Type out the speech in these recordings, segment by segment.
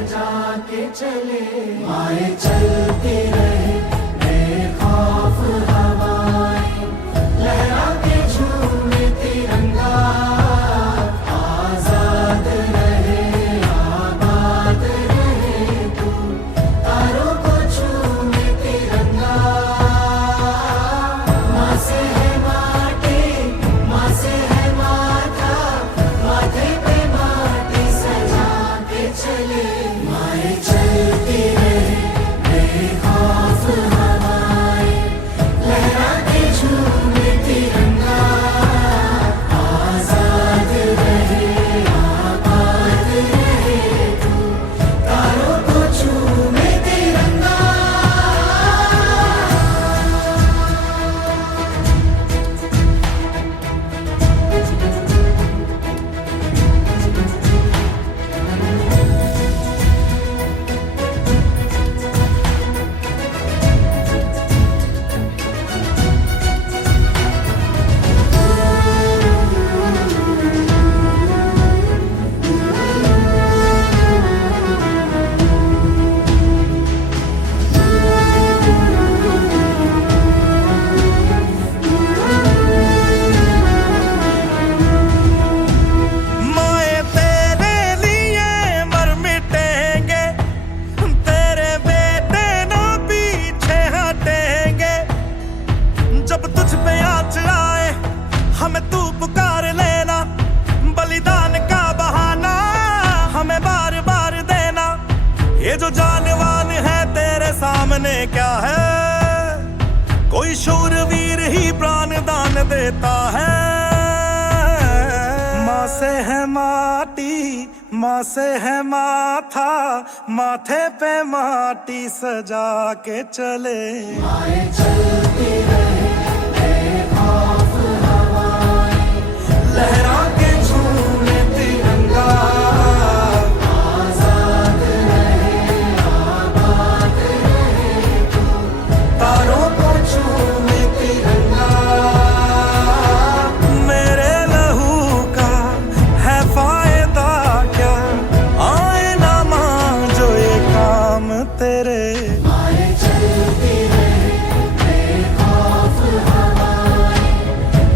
सजा के चले। आए चलती रहे बेखौफ हवाएं, लहरा के झूमे तिरंगा। आजाद रहे आबाद रहे तू, तारों को झूमे तिरंगा। माँ से है माटी, माँ से है माथा, माथे पे माटी सजा के चले। माए चलती रहे बेखौफ हवाएं, लहरा के झूमे तिरंगा। आजाद रहे आबाद रहे तू, तारों को झूमे तिरंगा। माए तेरे लिए मर मिटेंगे, तेरे बेटे ना पीछे हटेंगे। जब तुझ पे आँच आए हमें तू पुकार लेना, बलिदान का बहाना हमें बार बार देना। ये जो जानवान है तेरे सामने क्या है, कोई शूरवीर ही प्राण दान देता है। माँ से है माटी, माँ से है माथा, माथे पे माटी सजा के चले। आए चलती रहे बेखौफ हवाएं, लहरा के झूमे तिरंगा। आजाद रहे आबाद रहे तू, तारों को झूमे तिरंगा। मेरे लहू का है फायदा क्या, आए ना मांझो ये काम तेरे। आए चलती रहे बेखौफ हवाएं,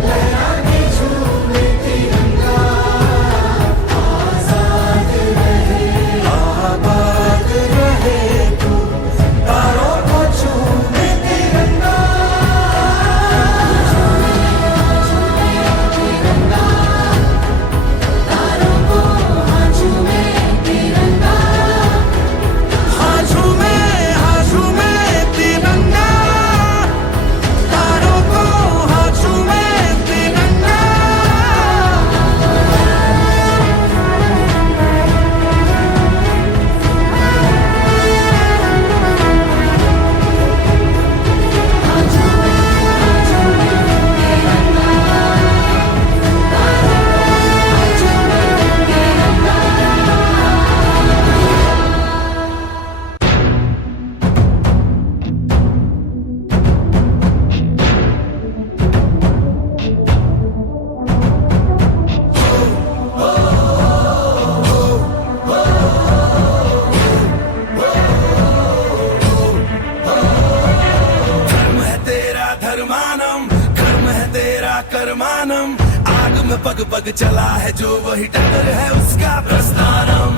लहरा के झूमे तिरंगा। आजाद रहे आबाद रहे तू, तारों को झूमे तिरंगा। तारों को हाँ झूमे तिरंगा। हाँ झूमे तिरंगा, तारों को हाँ झूमे तिरंगा। धर्म है तेरा धर्मानम, कर्म है तेरा कर्मानम। आग में पग पग चला है जो वही टक्कर है उसका प्रस्थानम।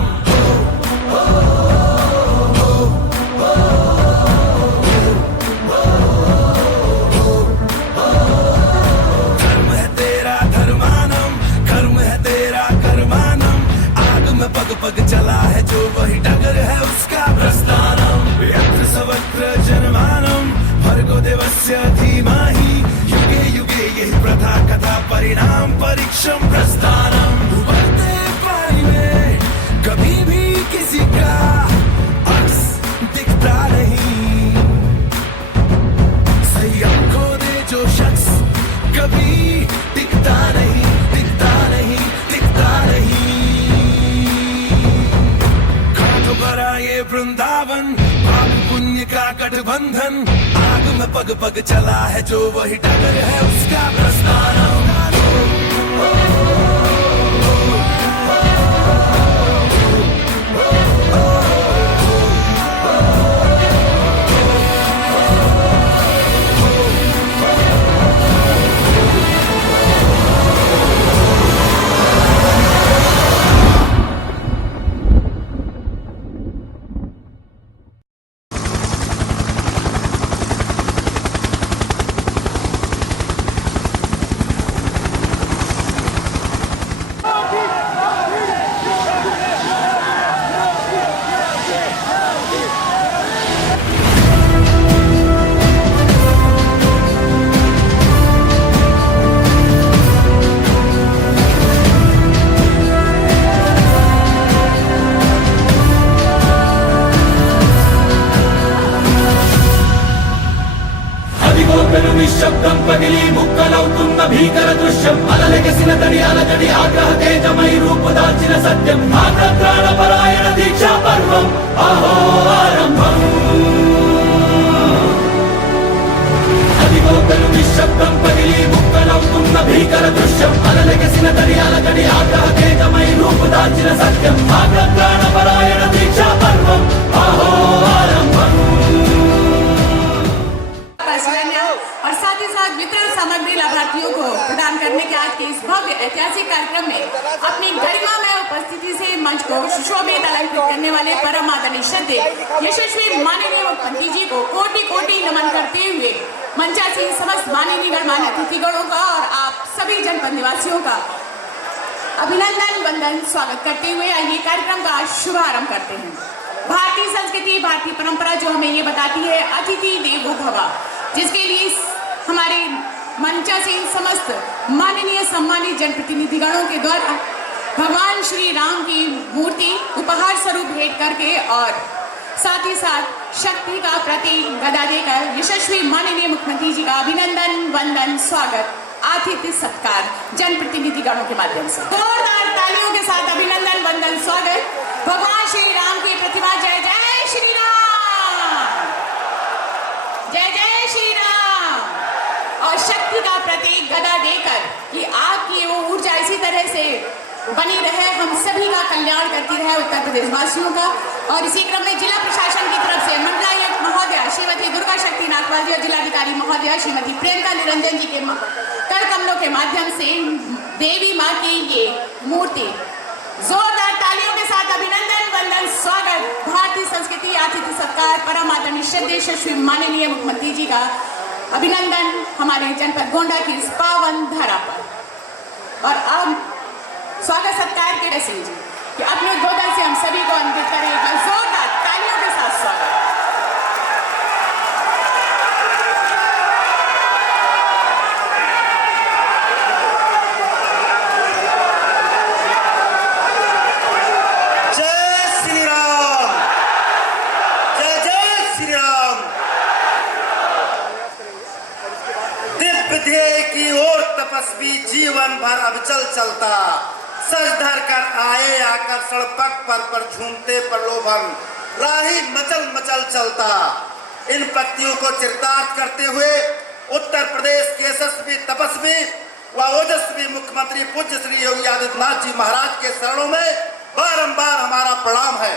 धर्म है तेरा धर्मानम, कर्म है तेरा कर्मानम। आग में पग पग चला है जो वही डगर है उसका प्रस्थानम। यत्र सवक्र जन्मानम, भर्गो देवस्य धीमहि, युगे युगे यही प्रथा कथा परिणाम परीक्षम प्रस्थानम। उबलते पानी में कभी भी किसी का अक्स दिखता नहीं, संयम खो दे जो शख्स कभी दिखता नहीं, दिखता नहीं, दिखता नहीं। घाटों पर आए वृंदावन, पाप पुण्य का गठबंधन। आग में पग पग चला है जो वही डगर है उसका प्रस्थानम। Oh నిశ్శబ్దం పగిలి ముక్కలవుతున్న భీకర దృశ్యం అలలెగసిన తడి అలజడి ఆగ్రహ తేజమై రూపుదాల్చిన సత్యం ఆగ్రత్రాణపరాయణ దీక్షా పర్వం అహో ఆరంభం అదిగోతలు నిశ్శబ్దం పగిలి ముక్కలవుతున్న భీకర దృశ్యం అలలెగసిన తడి అలజడి ఆగ్రహ తేజమై రూపుదాల్చిన సత్యం ఆగ్రత్రాణపరాయణ దీక్షా పర్వం అహో ఆరంభం और साथ ही साथ वितरण सामग्री लाभार्थियों को प्रदान करने के आज के इस भव्य ऐतिहासिक कार्यक्रम में अपनी गरिमा में उपस्थिति से मंच को सुशोभित अलंकृत करने वाले परम आदरणीय श्रद्धेय यशस्वी माननीय मुख्यमंत्री जी को कोटि कोटि नमन करते हुए मंचासीन समस्त माननीय गणमान्य अतिथिगणों का और आप सभी जनपद निवासियों का अभिनंदन वंदन स्वागत करते हुए आइए कार्यक्रम का शुभारंभ करते हैं। भारतीय संस्कृति भारतीय परंपरा जो हमें ये बताती है अतिथि देवो भव, जिसके लिए हमारे मंचासीन समस्त माननीय सम्मानित जनप्रतिनिधिगणों के द्वारा भगवान श्री राम की मूर्ति उपहार स्वरूप भेंट करके और साथ ही साथ शक्ति का प्रतीक गदा देकर यशस्वी माननीय मुख्यमंत्री जी का अभिनंदन वंदन स्वागत आतिथ्य सत्कार जनप्रतिनिधिगणों के माध्यम से जोरदार तालियों के साथ अभिनंदन वंदन स्वागत भगवान श्री राम की प्रतिमा। जय जय श्री राम, जय जय श्री राम। और शक्ति का प्रतीक गदा देकर कि आपकी वो ऊर्जा इसी तरह से बनी रहे, हम सभी का कल्याण करती रहे उत्तर प्रदेश वासियों का। और इसी क्रम में जिला प्रशासन की तरफ से मंडलायुक्त महोदया श्रीमती दुर्गा शक्ति नागपाल जी और जिलाधिकारी महोदया श्रीमती प्रियंका निरंजन जी के कर कमलों के माध्यम से देवी माँ की ये मूर्ति जोरदार तालियों के साथ अभिनंदन वंदन स्वागत भारतीय संस्कृति आतिथ्य सत्कार परम आदरणीय श्रद्धेय यशस्वी माननीय मुख्यमंत्री जी का अभिनंदन हमारे जनपद गोंडा की इस पावन धरा पर। और अब स्वागत सत्कार के सिंह जी कि अपने उद्बोधन से हम सभी को अनुरोध करेंगे जोरदार तालियों के साथ स्वागत। जीवन भर अविचल चलता सज धर कर आए आकर्षण पग पर झूमते प्रलोभन राही मचल मचल चलता। इन पत्तियों को चरितार्थ करते हुए उत्तर प्रदेश के यशस्वी तपस्वी व ओजस्वी मुख्यमंत्री पूज्य श्री योगी आदित्यनाथ जी महाराज के शरणों में बारंबार हमारा प्रणाम है।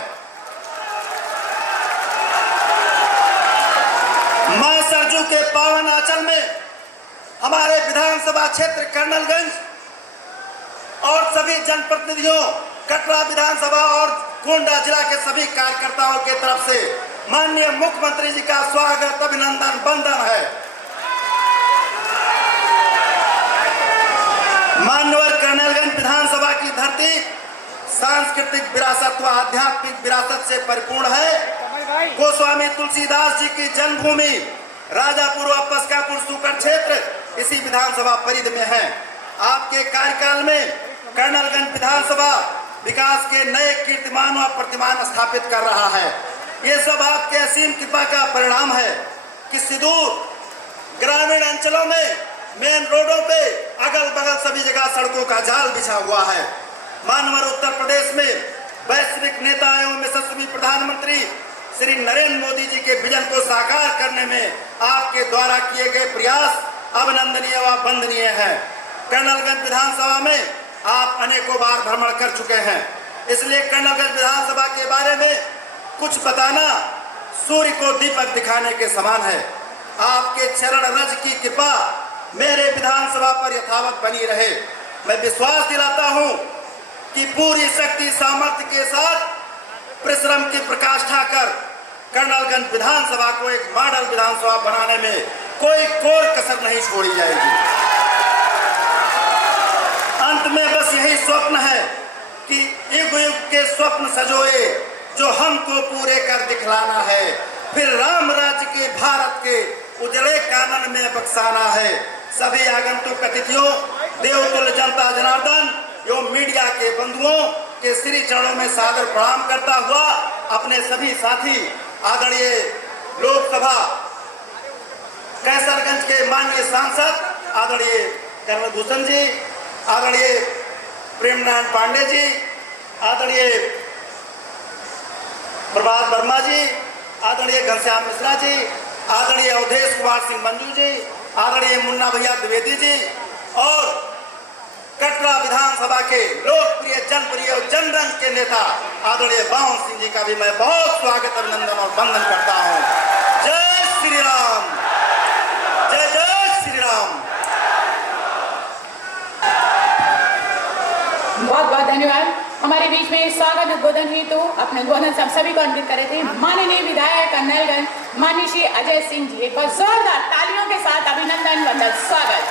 मां सरजू के पावन आंचल में हमारे विधानसभा क्षेत्र कर्नलगंज और सभी जनप्रतिनिधियों कटरा विधानसभा और गोंडा जिला के सभी कार्यकर्ताओं के तरफ से माननीय मुख्यमंत्री जी का स्वागत अभिनंदन वंदन है। मान्यवर कर्नलगंज विधानसभा की धरती सांस्कृतिक विरासत व आध्यात्मिक विरासत से परिपूर्ण है। गोस्वामी तुलसीदास जी की जन्मभूमि राजापुर व पस्कापुर सुकर क्षेत्र इसी विधानसभा परिधि में है। आपके कार्यकाल में कर्नलगंज विधानसभा विकास के नए कीर्तिमान व प्रतिमान स्थापित कर रहा है। ये सब आपके असीम कृपा का परिणाम है कि सुदूर ग्रामीण अंचलों में मेन रोडों पे अगल बगल सभी जगह सड़कों का जाल बिछा हुआ है। मानवर उत्तर प्रदेश में वैश्विक नेता एवं यशस्वी प्रधानमंत्री श्री नरेंद्र मोदी जी के विजन को साकार करने में आपके द्वारा किए गए प्रयास अभिनंदनीय व वंदनीय है। कर्नलगंज विधानसभा में आप अनेकों बार भ्रमण कर चुके हैं, इसलिए कर्नलगंज विधानसभा के बारे में कुछ बताना सूर्य को दीपक दिखाने के समान है। आपके चरण रज की कृपा मेरे विधानसभा पर यथावत बनी रहे। मैं विश्वास दिलाता हूं कि पूरी शक्ति सामर्थ्य के साथ परिश्रम की प्रकाष्ठा कर कर्नलगंज विधानसभा को एक मॉडल विधानसभा बनाने में कोई कोर कसर नहीं छोड़ी जाएगी। अंत में बस यही स्वप्न है कि युग युग के स्वप्न सजोए जो हमको पूरे कर दिखलाना है, फिर राम राज्य के भारत के उजले कानन में बक्साना है। सभी आगंतुक अतिथियों, देवतुल्य जनता जनार्दन एवं मीडिया के बंधुओं के श्री चरणों में सादर प्रणाम करता हुआ अपने सभी साथी आदरणीय लोकसभा कैसरगंज के माननीय सांसद आदरणीय कर्नल भूषण जी, आदरणीय प्रेमनारायण पांडे जी, आदरणीय प्रभात वर्मा जी, आदरणीय घनश्याम मिश्रा जी, आदरणीय अवधेश कुमार सिंह मंजू जी, आदरणीय मुन्ना भैया द्विवेदी जी और कटरा विधानसभा के लोकप्रिय जनप्रिय और जनरंग के नेता आदरणीय बावन सिंह जी का भी मैं बहुत स्वागत, अभिनंदन और वंदन करता हूं। जय श्री राम, जय जय श्री राम। बहुत बहुत धन्यवाद। हमारे बीच में स्वागत उद्बोधन हेतु अपने उद्बोधन सब सभी को अंकित करे थे माननीय विधायक कन्नलगंज माननीय श्री अजय सिंह जी। एक बार जोरदार तालियों के साथ अभिनंदन वंदन स्वागत।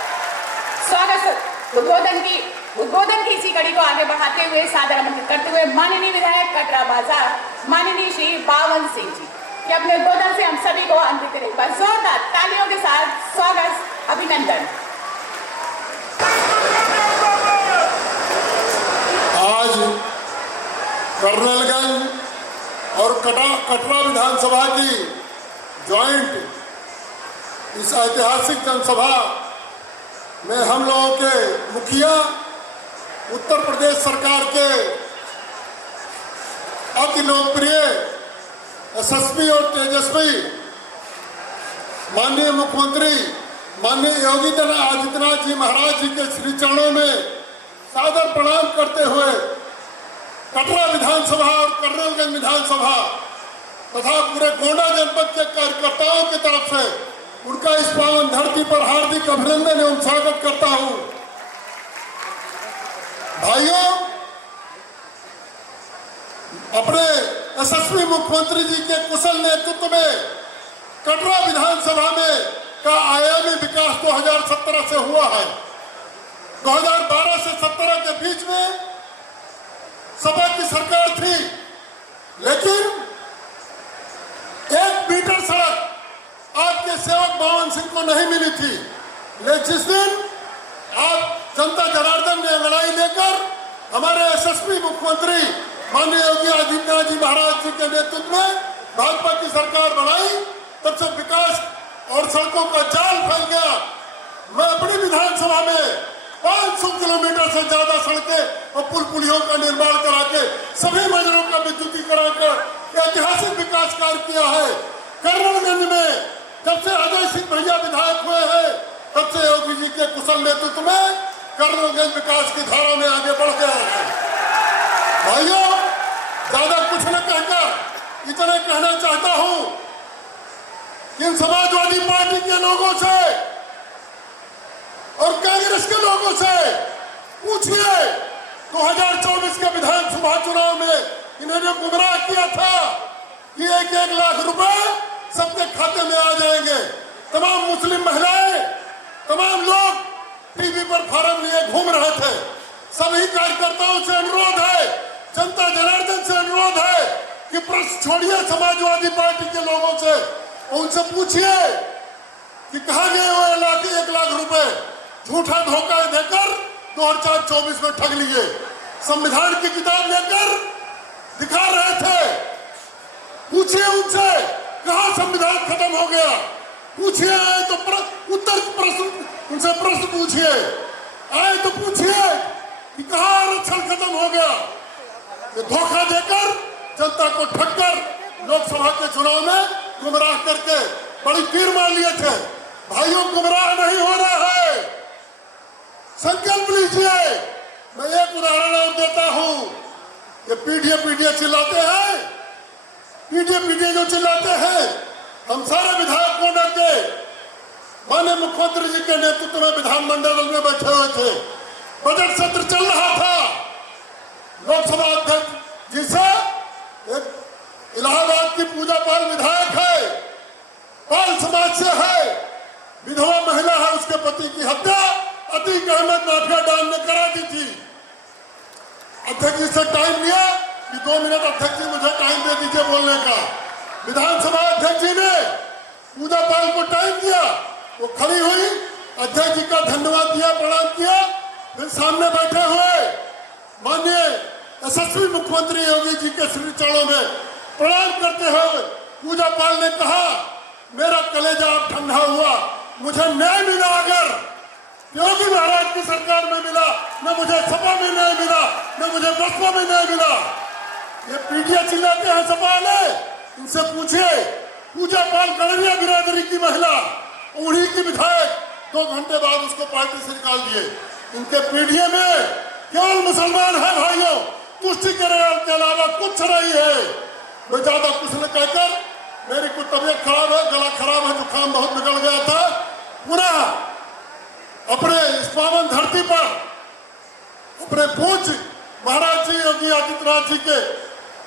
उद्बोधन की इसी कड़ी को आगे बढ़ाते हुए सादर आमंत्रित करते हुए माननीय विधायक कटरा बाजार माननीय श्री बावन सिंह जी कि अपने उद्बोधन से हम सभी को अंकित करें। एक बार जोरदार तालियों के साथ स्वागत, अभिनंदन। आज कर्नलगंज और कटरा विधानसभा की ज्वाइंट इस ऐतिहासिक जनसभा में हम लोगों के मुखिया, उत्तर प्रदेश सरकार के अति लोकप्रिय यशस्वी और तेजस्वी माननीय मुख्यमंत्री माननीय योगी आदित्यनाथ जी महाराज जी के श्री चरणों में सादर प्रणाम करते हुए कटरा विधानसभा और कर्नलगंज विधानसभा तथा पूरे गोंडा जनपद के कार्यकर्ताओं की तरफ से उनका इस पावन धरती पर हार्दिक अभिनंदन एवं स्वागत करता हूं। भाइयों, अपने यशस्वी मुख्यमंत्री जी के कुशल नेतृत्व में कटरा विधानसभा में का आयामी विकास 2017 से हुआ है। 2012 से 17 के बीच में सपा की सरकार थी, लेकिन 1 मीटर सड़क आपके सेवक बावन सिंह को नहीं मिली थी। लेकिन जिस दिन आप जनता जनार्दन ने लड़ाई लेकर हमारे यशस्वी मुख्यमंत्री माननीय योगी आदित्यनाथ जी महाराज जी के नेतृत्व में भाजपा की सरकार बनाई, तब से विकास और सड़कों का जाल फैल गया। मैं अपनी विधानसभा में 500 किलोमीटर से ज्यादा सड़कें और पुल पुलियों का निर्माण करा के सभी मंदिरों का विद्युतीकरण कर ऐतिहासिक विकास कार्य किया है। कर्नलगंज में जब से अजय सिंह भैया विधायक हुए हैं, तब से योगी जी के कुशल नेतृत्व में कर्नलगंज विकास की धारा में आगे बढ़ गया है। भाइयों, ज्यादा कुछ न कहकर इतना कहना चाहता हूं कि इन समाजवादी पार्टी के लोगों से और कांग्रेस के लोगों से पूछिए, 2024 के विधानसभा चुनाव में इन्होंने गुमराह किया था कि 1-1 लाख रुपए सबके खाते में आ जाएंगे। तमाम मुस्लिम महिलाएं, तमाम लोग टीवी पर फार्म लिए घूम रहे थे। सभी कार्यकर्ताओं से अनुरोध है, जनता जनार्दन से अनुरोध है कि प्रश्न छोड़िए समाजवादी पार्टी के लोगों से, उनसे पूछिए कि कहां गए वो 1 लाख रुपए झूठा धोखा देकर 2024 में ठग लिए। संविधान की किताब लेकर दिखा रहे थे। पूछिए उनसे कहां संविधान खत्म हो गया। पूछिए, आए तो उनसे प्रश्न पूछिए, आए तो पूछिए कि कहां आरक्षण खत्म हो गया। ये धोखा देकर जनता को ठगकर लोकसभा के चुनाव में गुमराह करके बड़ी तीर मार लिए थे। भाइयों, गुमराह नहीं हो रहा है, संकल्प लीजिए। मैं एक उदाहरण और देता हूं। ये पीडीए चिल्लाते हैं, पीडीए जो चिल्लाते हैं, हम सारे विधायक गोंडा के माननीय मुख्यमंत्री जी के नेतृत्व में विधानमंडल में बैठे हुए थे। बजट सत्र चल रहा था। लोकसभा अध्यक्ष जी से एक इलाहाबाद की पूजा पाल विधायक है, पाल समाज से है, विधवा महिला है, उसके पति की हत्या अतीक अहमद माफिया डॉन ने करा दी थी। अध्यक्ष जी से टाइम लिया कि 2 मिनट अध्यक्ष जी मुझे टाइम दे दीजिए बोलने का। विधानसभा अध्यक्ष जी ने पूजा पाल को टाइम दिया, वो खड़ी हुई, अध्यक्ष जी का धन्यवाद दिया, प्रणाम किया, फिर सामने बैठे हुए माननीय यशस्वी मुख्यमंत्री योगी जी के श्री चरणों में प्रणाम करते हुए पूजा पाल ने कहा, मेरा कलेजा अब ठंडा हुआ, मुझे न्याय मिला अगर योगी महाराज की सरकार में मिला, न मुझे सपा में न्याय मिला, न मुझे बसपा में न्याय मिला। ये पीढ़ियां चिल्लाते हैं सपा वाले, इनसे पूछिए। पूजा पाल गणरिया बिरादरी की महिला, उन्हीं की विधायक 2 घंटे बाद उसको पार्टी से निकाल दिए। इनके पीढ़िए में केवल मुसलमान है भाइयों, तुष्टिकरण के अलावा कुछ नहीं है। मैं ज्यादा कुछ न कहकर, मेरी कुछ तबीयत खराब है, गला खराब है, जुकाम बहुत निकल गया था, पुनः अपने इस पावन धरती पर अपने पूज्य महाराज जी योगी आदित्यनाथ जी के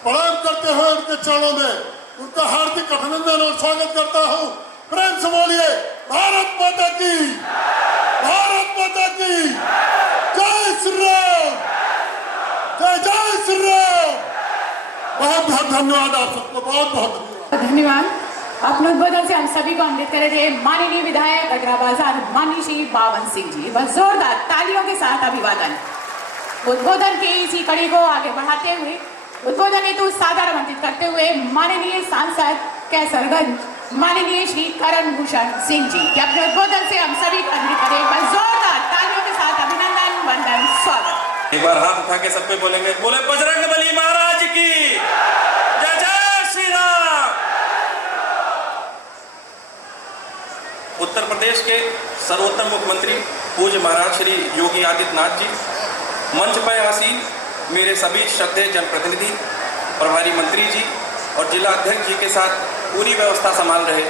प्रणाम करते हुए उनके चरणों में उनका हार्दिक अभिनंदन और स्वागत करता हूं। प्रेम से बोलिए भारत माता की, भारत माता की जय श्री राम, जय जय श्री राम। बहुत बहुत धन्यवाद आप सबको, बहुत बहुत धन्यवाद। अपने उद्बोधन से हम सभी को अमृत करे थे माननीय विधायक अगरा बाजार माननीय श्री बावन सिंह जी। बस जोरदार तालियों के साथ अभिवादन। उद्बोधन की इसी कड़ी को आगे बढ़ाते हुए उद्बोधन हेतु सादर आमंत्रित करते हुए माननीय सांसद कैसरगंज माननीय श्री करण भूषण सिंह जी के अपने उद्बोधन से हम सभी को अमृत करें। बस जोरदार तालियों के साथ अभिनंदन, वंदन, स्वागत। एक बार हाथ उठा के सब पे बोलेंगे, बोले बजरंगबली महाराज की जय, जय श्री राम। उत्तर प्रदेश के सर्वोत्तम मुख्यमंत्री पूज्य महाराज श्री योगी आदित्यनाथ जी, मंच पर आसीन मेरे सभी श्रद्धेय जनप्रतिनिधि, प्रभारी मंत्री जी और जिला अध्यक्ष जी के साथ पूरी व्यवस्था संभाल रहे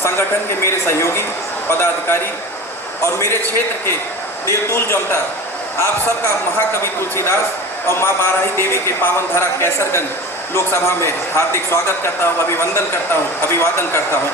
संगठन के मेरे सहयोगी पदाधिकारी और मेरे क्षेत्र के देवतुल जनता, आप सबका महाकवि तुलसीदास और माँ बाराही देवी के पावन धरा कैसरगंज लोकसभा में हार्दिक स्वागत करता हूँ, अभिवंदन करता हूँ, अभिवादन करता हूँ।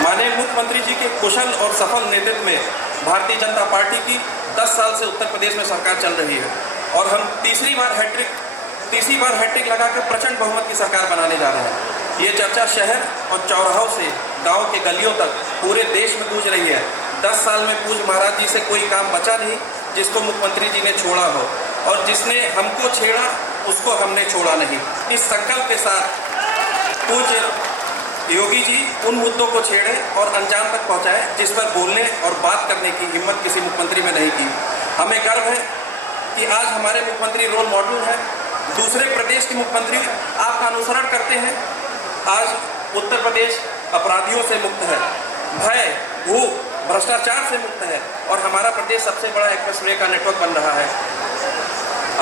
माननीय मुख्यमंत्री जी के कुशल और सफल नेतृत्व में भारतीय जनता पार्टी की 10 साल से उत्तर प्रदेश में सरकार चल रही है और हम तीसरी बार हैट्रिक लगाकर प्रचंड बहुमत की सरकार बनाने जा रहे हैं। ये चर्चा शहर और चौराहों से गांव के गलियों तक पूरे देश में गूंज रही है। 10 साल में पूज्य महाराज जी से कोई काम बचा नहीं जिसको मुख्यमंत्री जी ने छोड़ा हो, और जिसने हमको छेड़ा उसको हमने छोड़ा नहीं। इस संकल्प के साथ पूज्य योगी जी उन मुद्दों को छेड़े और अंजाम तक पहुंचाए जिस पर बोलने और बात करने की हिम्मत किसी मुख्यमंत्री में नहीं की। हमें गर्व है कि आज हमारे मुख्यमंत्री रोल मॉडल हैं। दूसरे प्रदेश के मुख्यमंत्री आपका अनुसरण करते हैं। आज उत्तर प्रदेश अपराधियों से मुक्त है, भय, भूख, भ्रष्टाचार से मुक्त है और हमारा प्रदेश सबसे बड़ा एक्सप्रेसवे का नेटवर्क बन रहा है।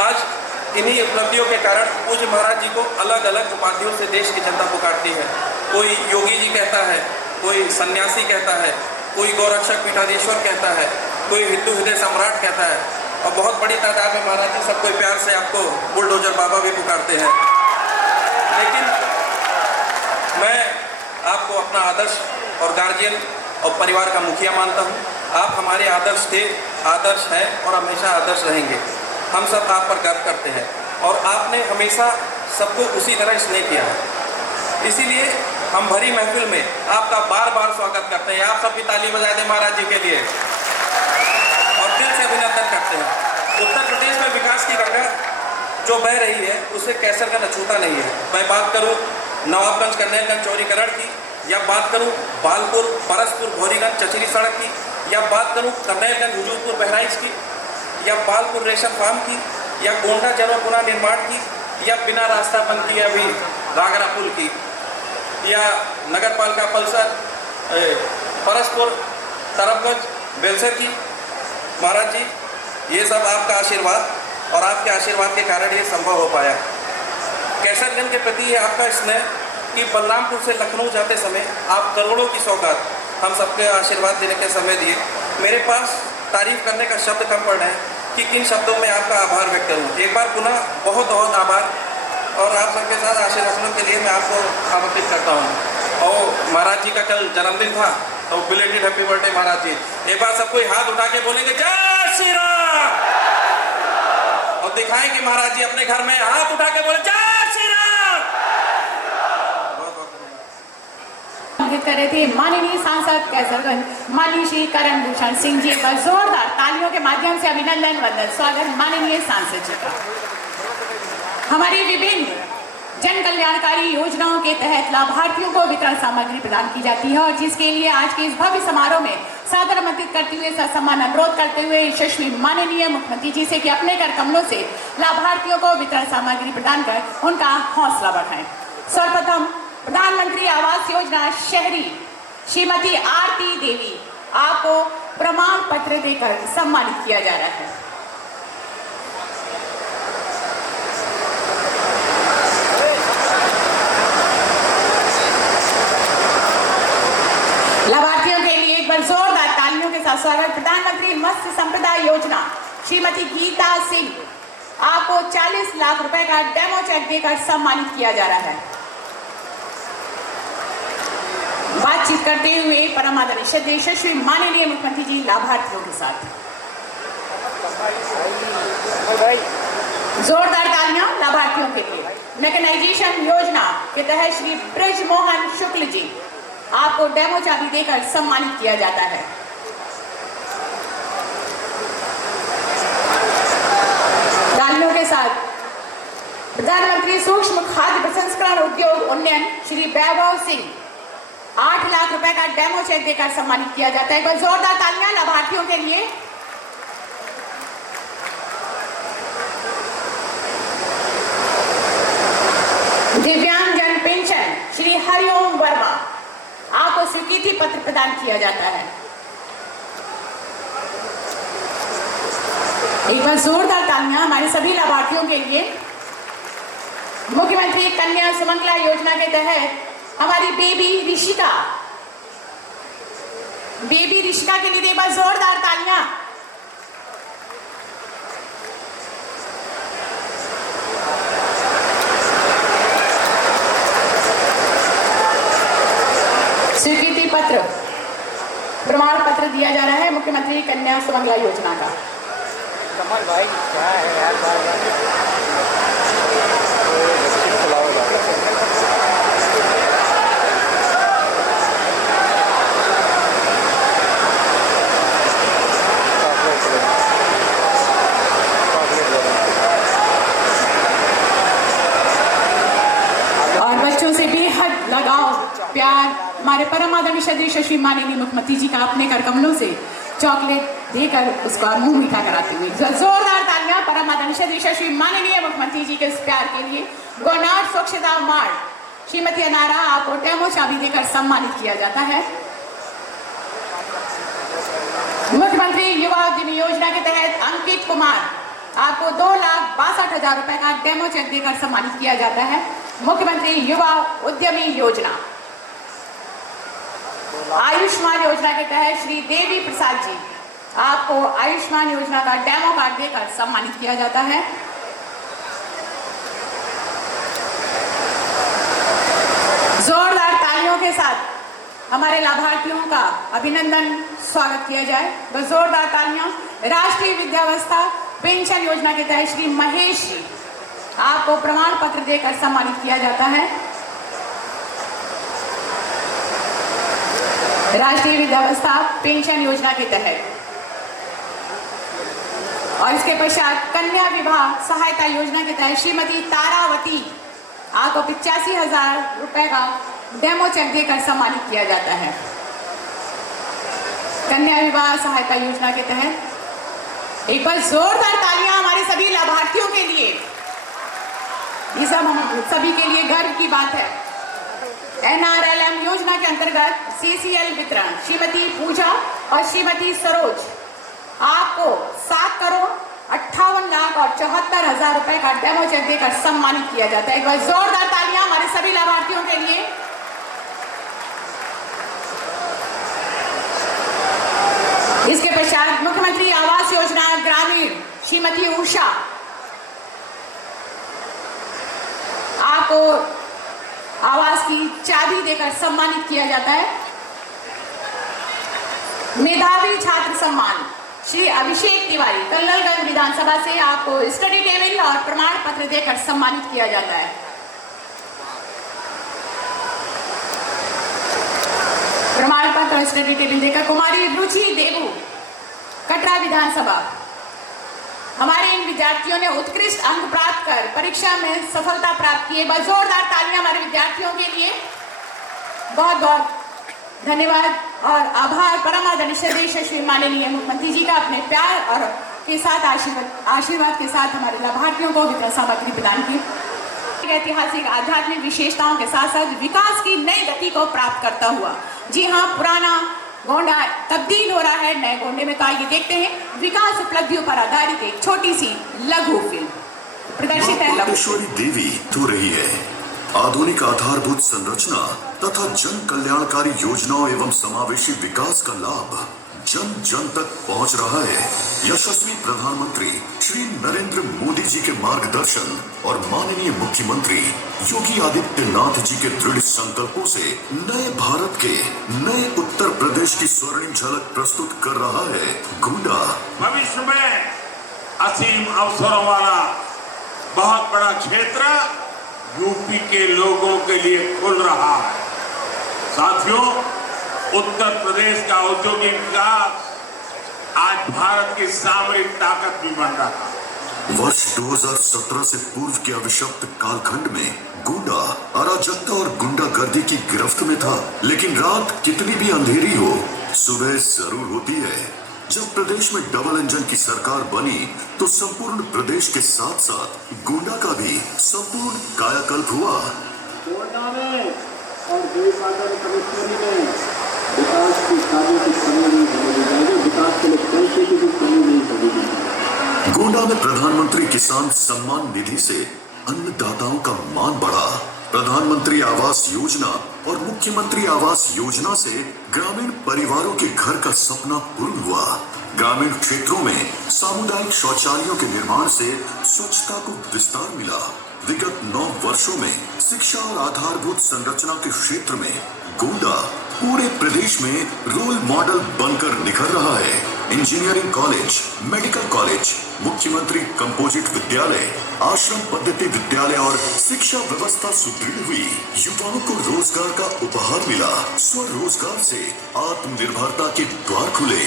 आज इन्हीं उपलब्धियों के कारण पूज्य महाराज जी को अलग अलग उपाधियों से देश की जनता पुकारती है। कोई योगी जी कहता है, कोई सन्यासी कहता है, कोई गौरक्षक पीठाधीश्वर कहता है, कोई हिंदू हृदय सम्राट कहता है और बहुत बड़ी तादाद में महाराज जी सब कोई प्यार से आपको बुलडोजर बाबा भी पुकारते हैं। लेकिन मैं आपको अपना आदर्श और गार्जियन और परिवार का मुखिया मानता हूँ। आप हमारे आदर्श थे, आदर्श हैं और हमेशा आदर्श रहेंगे। हम सब आप पर गर्व करते हैं और आपने हमेशा सबको उसी तरह स्नेह किया है। इसीलिए हम भरी महफिल में आपका बार बार स्वागत करते हैं। आप सब भी ताली बजा दें महाराज जी के लिए और दिल से अभिनंदन करते हैं। उत्तर प्रदेश में विकास की गंगा जो बह रही है उसे कैसरगंज अछूता नहीं है। मैं बात करूं नवाबगंज कन्हैयागंज चौड़ीकरण की, या बात करूं बालपुर परसपुर भौरीगंज चचरी सड़क की, या बात करूं कन्हैयागंज हुजूरपुर बहराइच की, या बालपुर रेशम फार्म की, या गोंडा जनो पुनः निर्माण की, या बिना रास्ता बंद किए अभी रागरा पुल की, या नगर पालिका पलसर परसपुर तरफगंज बेलसर की। महाराज जी ये सब आपका आशीर्वाद और आपके आशीर्वाद के कारण ये संभव हो पाया। कैसरगंज के प्रति ये आपका स्नेह कि बलरामपुर से लखनऊ जाते समय आप करोड़ों की सौगात हम सबके आशीर्वाद देने के समय दिए। मेरे पास तारीफ करने का शब्द कम पड़ रहे हैं कि किन शब्दों में आपका आभार व्यक्त करूँ। एक बार पुनः बहुत बहुत आभार और आप सबके साथ आशीर्वादों के लिए मैं आपको आमंत्रित करता हूँ। और महाराज जी का कल जन्मदिन था तो बिलेटेड हैप्पी बर्थडे महाराज जी। एक बार सब कोई हाथ उठा के बोलेंगे जय श्री राम और दिखाएं कि महाराज जी अपने घर में हाथ उठा के बोले जय श्री राम। कर रहे थे माननीय सांसद कैसरगंज माननीय श्री करण भूषण सिंह जी का जोरदार तालियों के माध्यम से अभिनंदन, वंदन, स्वागत माननीय सांसद जी का। हमारी विभिन्न जन कल्याण कल्याणकारी योजनाओं के तहत लाभार्थियों को वितरण सामग्री प्रदान की जाती है और जिसके लिए आज के इस भव्य समारोह में सादर आमंत्रित करते हुए ससम्मान अनुरोध करते हुए यशस्वी माननीय मुख्यमंत्री जी से कि अपने कर कमलों से लाभार्थियों को वितरण सामग्री प्रदान कर उनका हौसला बढ़ाएं। सर्वप्रथम प्रधानमंत्री आवास योजना शहरी श्रीमती आरती देवी आपको प्रमाण पत्र देकर सम्मानित किया जा रहा है। लाभार्थियों के लिए एक बार जोरदार तालियों के साथ स्वागत। प्रधानमंत्री मत्स्य संपदा योजना श्रीमती गीता सिंह आपको 40 लाख रुपए का डेमो चेक देकर सम्मानित किया जा रहा है। बातचीत करते हुए परम आदरणीय यशस्वी माननीय मुख्यमंत्री जी लाभार्थियों के साथ जोरदार तालियां लाभार्थियों के लिए। मैकेनाइजेशन योजना के तहत श्री ब्रजमोहन शुक्ल जी आपको डेमो चाबी देकर सम्मानित किया जाता है। तालियों के साथ प्रधानमंत्री सूक्ष्म खाद्य प्रसंस्करण उद्योग उन्नयन श्री वैभव सिंह 8 लाख रुपए का डेमो चेक देकर सम्मानित किया जाता है। एक बार जोरदार तालियां लाभार्थियों के लिए। दिव्यांगजन पेंशन श्री हरिओम वर्मा आपको स्वीकृति पत्र प्रदान किया जाता है। एक बार जोरदार तालियां हमारे सभी लाभार्थियों के लिए। मुख्यमंत्री कन्या सुमंगला योजना के तहत हमारी बेबी ऋषिका के लिए एक बार जोरदार तालियां। स्वीकृति पत्र प्रमाण पत्र दिया जा रहा है मुख्यमंत्री कन्या सुमंगला योजना का। कमल भाई क्या है यार और बच्चों से बेहद लगाव प्यार हमारे परम आदरणीय यशस्वी माननीय मुख्यमंत्री जी का अपने कर कमलों से चॉकलेट देकर उसका मुंह मीठा कराते हुए जोरदार तालियां परम आदरणीय यशस्वी माननीय मुख्यमंत्री जी के इस प्यार के लिए। गोनाड स्वच्छता मार्ट श्रीमती अनारा आपको डेमो चाबी देकर सम्मानित किया जाता है। मुख्यमंत्री युवा उद्यमी योजना के तहत अंकित कुमार आपको 2,62,000 रुपए का डेमो चेक देकर सम्मानित किया जाता है। मुख्यमंत्री युवा उद्यमी योजना आयुष्मान योजना के तहत श्री देवी प्रसाद जी आपको आयुष्मान योजना का डेमो कार्ड देकर सम्मानित किया जाता है। जोरदार तालियों के साथ हमारे लाभार्थियों का अभिनंदन स्वागत किया जाए। बस जोरदार तालियां। राष्ट्रीय वृद्धावस्था पेंशन योजना के तहत श्री महेश जी आपको प्रमाण पत्र देकर सम्मानित किया जाता है। राष्ट्रीय वृद्धावस्था पेंशन योजना के तहत और इसके पश्चात कन्या विवाह सहायता योजना के तहत श्रीमती तारावती आपको 85,000 रुपए का डेमो चेक देकर सम्मानित किया जाता है। कन्या विवाह सहायता योजना के तहत एक बार जोरदार तालियां हमारे सभी लाभार्थियों के लिए। ये सब हम सभी के लिए गर्व की बात है। NRLM योजना के अंतर्गत CCL वितरण श्रीमती पूजा और श्रीमती सरोज आपको 7,58,74,000 रुपए का डेमो चेक देकर सम्मानित किया जाता है। एक बार जोरदार तालियां हमारे सभी लाभार्थियों के लिए। इसके पश्चात मुख्यमंत्री आवास योजना ग्रामीण श्रीमती उषा आपको आवास की चाबी देकर सम्मानित किया जाता है। मेधावी छात्र सम्मान श्री अभिषेक तिवारी कल्ललगंज विधानसभा से आपको स्टडी टेबल और प्रमाण पत्र देकर सम्मानित किया जाता है। प्रमाण पत्र और स्टडी टेबल देकर कुमारी रुचि देवू कटरा विधानसभा हमारे इन विद्यार्थियों ने उत्कृष्ट अंक प्राप्त कर परीक्षा में सफलता प्राप्त की है। बस जोरदार तालियां हमारे विद्यार्थियों के लिए। बहुत बहुत धन्यवाद और आभार। परम आदरणीय श्री माननीय मुख्यमंत्री जी का अपने प्यार और के साथ आशीर्वाद के साथ हमारे लाभार्थियों को वितरण सामग्री प्रदान की। ऐतिहासिक आध्यात्मिक विशेषताओं के साथ साथ विकास की नई गति को प्राप्त करता हुआ, जी हाँ, पुराना गोंडा तब्दील हो रहा है नए गोंडे में। तो आइए देखते हैं विकास उपलब्धियों पर आधारित एक छोटी सी लघु फिल्म प्रदर्शित है। कोटेश्वरी देवी तो रही है आधुनिक आधारभूत संरचना तथा जन कल्याणकारी योजनाओं एवं समावेशी विकास का लाभ जन जन तक पहुंच रहा है। यशस्वी प्रधानमंत्री श्री नरेंद्र मोदी जी के मार्गदर्शन और माननीय मुख्यमंत्री योगी आदित्यनाथ जी के दृढ़ संकल्पों से नए भारत के नए उत्तर प्रदेश की स्वर्णिम झलक प्रस्तुत कर रहा है गोंडा। भविष्य में असीम अवसरों वाला बहुत बड़ा क्षेत्र यूपी के लोगों के लिए खुल रहा है। साथियों, उत्तर प्रदेश का औद्योगिक विकास आज भारत की सामरिक ताकत भी बन रहा है। वर्ष 2017 से पूर्व के अभिशप्त कालखंड में गोंडा अराजकता और गुंडागर्दी की गिरफ्त में था, लेकिन रात कितनी भी अंधेरी हो सुबह जरूर होती है। जब प्रदेश में डबल इंजन की सरकार बनी तो संपूर्ण प्रदेश के साथ साथ गोंडा का भी संपूर्ण कायाकल्प हुआ। गोंडा में और देवानंद कमिश्नरी में विकास की कार्यों की कमी नहीं होने जाएगी, विकास के लिए पैसे की भी कमी नहीं होगी। गोंडा में प्रधानमंत्री किसान सम्मान निधि से अन्नदाताओं का मान बढ़ा। प्रधानमंत्री आवास योजना और मुख्यमंत्री आवास योजना से ग्रामीण परिवारों के घर का सपना पूर्ण हुआ। ग्रामीण क्षेत्रों में सामुदायिक शौचालयों के निर्माण से स्वच्छता को विस्तार मिला। विगत 9 वर्षों में शिक्षा और आधारभूत संरचना के क्षेत्र में गोंडा पूरे प्रदेश में रोल मॉडल बनकर निखर रहा है। इंजीनियरिंग कॉलेज, मेडिकल कॉलेज, मुख्यमंत्री कंपोजिट विद्यालय, आश्रम पद्धति विद्यालय और शिक्षा व्यवस्था सुदृढ़ हुई। युवाओं को रोजगार का उपहार मिला। स्वरोजगार से आत्मनिर्भरता के द्वार खुले।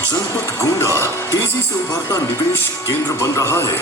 जनपद गोंडा तेजी से उभरता निवेश केंद्र बन रहा है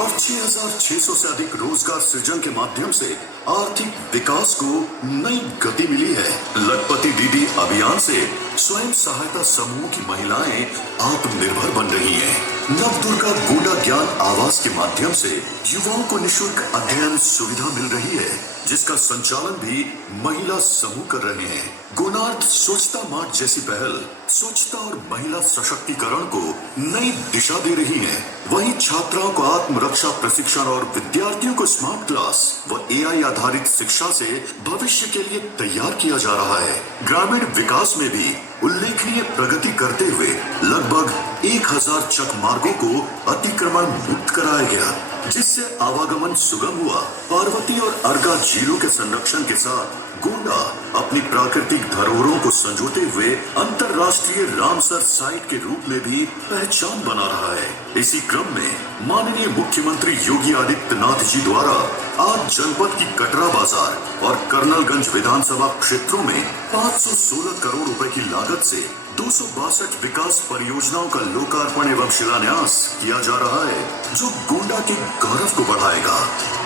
और 6,600 से अधिक रोजगार सृजन के माध्यम से आर्थिक विकास को नई गति मिली है। लखपति दीदी अभियान से स्वयं सहायता समूह की महिलाएं आत्मनिर्भर बन रही हैं। नवदुर्गा गोंडा ज्ञान आवास के माध्यम से युवाओं को निःशुल्क अध्ययन सुविधा मिल रही है, जिसका संचालन भी महिला समूह कर रहे हैं। गोनार्थ स्वच्छता मार्ट जैसी पहल स्वच्छता और महिला सशक्तिकरण को नई दिशा दे रही है। वहीं छात्राओं को आत्मरक्षा प्रशिक्षण और विद्यार्थियों को स्मार्ट क्लास व AI आधारित शिक्षा से भविष्य के लिए तैयार किया जा रहा है। ग्रामीण विकास में भी उल्लेखनीय प्रगति करते हुए लगभग 1000 चक मार्गों को अतिक्रमण मुक्त कराया गया, जिससे आवागमन सुगम हुआ। पार्वती और अर्गा झीलों के संरक्षण के साथ गोंडा अपनी प्राकृतिक धरोहरों को संजोते हुए अंतर्राष्ट्रीय रामसर साइट के रूप में भी पहचान बना रहा है। इसी क्रम में माननीय मुख्यमंत्री योगी आदित्यनाथ जी द्वारा आज जनपद की कटरा बाजार और कर्नलगंज विधानसभा क्षेत्रों में 516 करोड़ रुपए की लागत से 262 विकास परियोजनाओं का लोकार्पण एवं शिलान्यास किया जा रहा है, जो गोंडा के गौरव को बढ़ाएगा।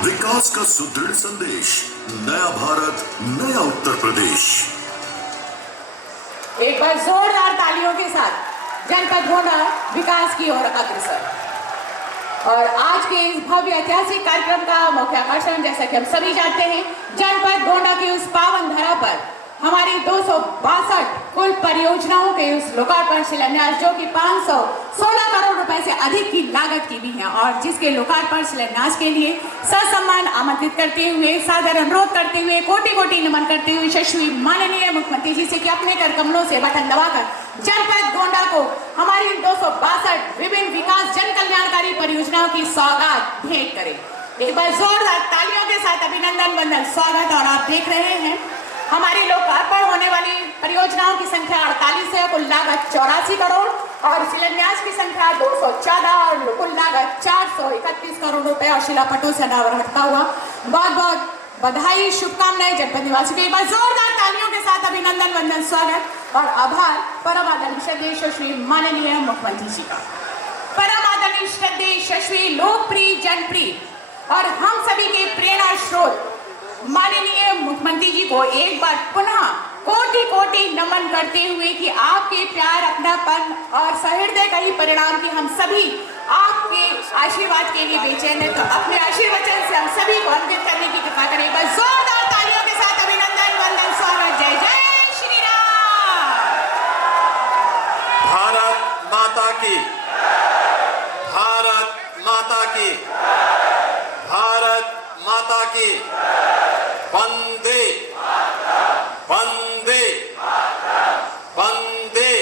विकास का सुदृढ़ संदेश, नया भारत, नया उत्तर प्रदेश। एक बार जोरदार तालियों के साथ जनपद गोंडा विकास की ओर अग्रसर। और आज के इस भव्य ऐतिहासिक कार्यक्रम का मुख्य आकर्षण, जैसा कि हम सभी जानते हैं, जनपद गोंडा की उस पावन धरा पर हमारी 262 कुल परियोजनाओं के उस लोकार्पण शिलान्यास, जो कि 516 करोड़ रुपए से अधिक की लागत की भी है, और जिसके लोकार्पण शिलान्यास के लिए ससम्मान आमंत्रित करते हुए, सादर अनुरोध करते हुए, कोटि कोटि नमन करते हुए यशस्वी माननीय मुख्यमंत्री जी से कि अपने कर कमलों से बटन दबाकर जनपद गोंडा को हमारी 262 विभिन्न विकास जन कल्याणकारी परियोजनाओं की सौगात भेंट करें। एक बार जोरदार तालियों के साथ अभिनंदन वंदन स्वागत। और आप देख रहे हैं हमारी लोकार्पण होने वाली परियोजनाओं की संख्या 48 है, कुल लागत 84 करोड़ और शिलान्यास की संख्या 214 और कुल लागत 431 करोड़ रुपए और शिलापटों से अनावरण रखता हुआ। बहुत बहुत बधाई, शुभकामनाएं जनपद निवासियों को। एक बार जोरदार तालियों के साथ अभिनंदन वंदन स्वागत और आभार परम आदरणीय श्री माननीय मुख्यमंत्री जी का। परम आदरणीय सम्मानित श्रद्धेय यशस्वी लोकप्रिय जनप्रिय और हम सभी के प्रेरणा स्रोत माननीय मुख्यमंत्री जी को एक बार पुनः कोटि कोटि नमन करते हुए कि आपके प्यार, अपनापन और सहृदय का ही परिणाम कि हम सभी आपके आशीर्वाद के लिए बेचैन है। तो अपने आशीर्वचन से हम सभी को अंकित करने की कृपा करें। बस जोरदार तालियों के साथ अभिनंदन, वंदन, स्वागत। जय जय श्री राम। भारत माता की, भारत माता की, भारत माता की। वंदे वंदे वंदे।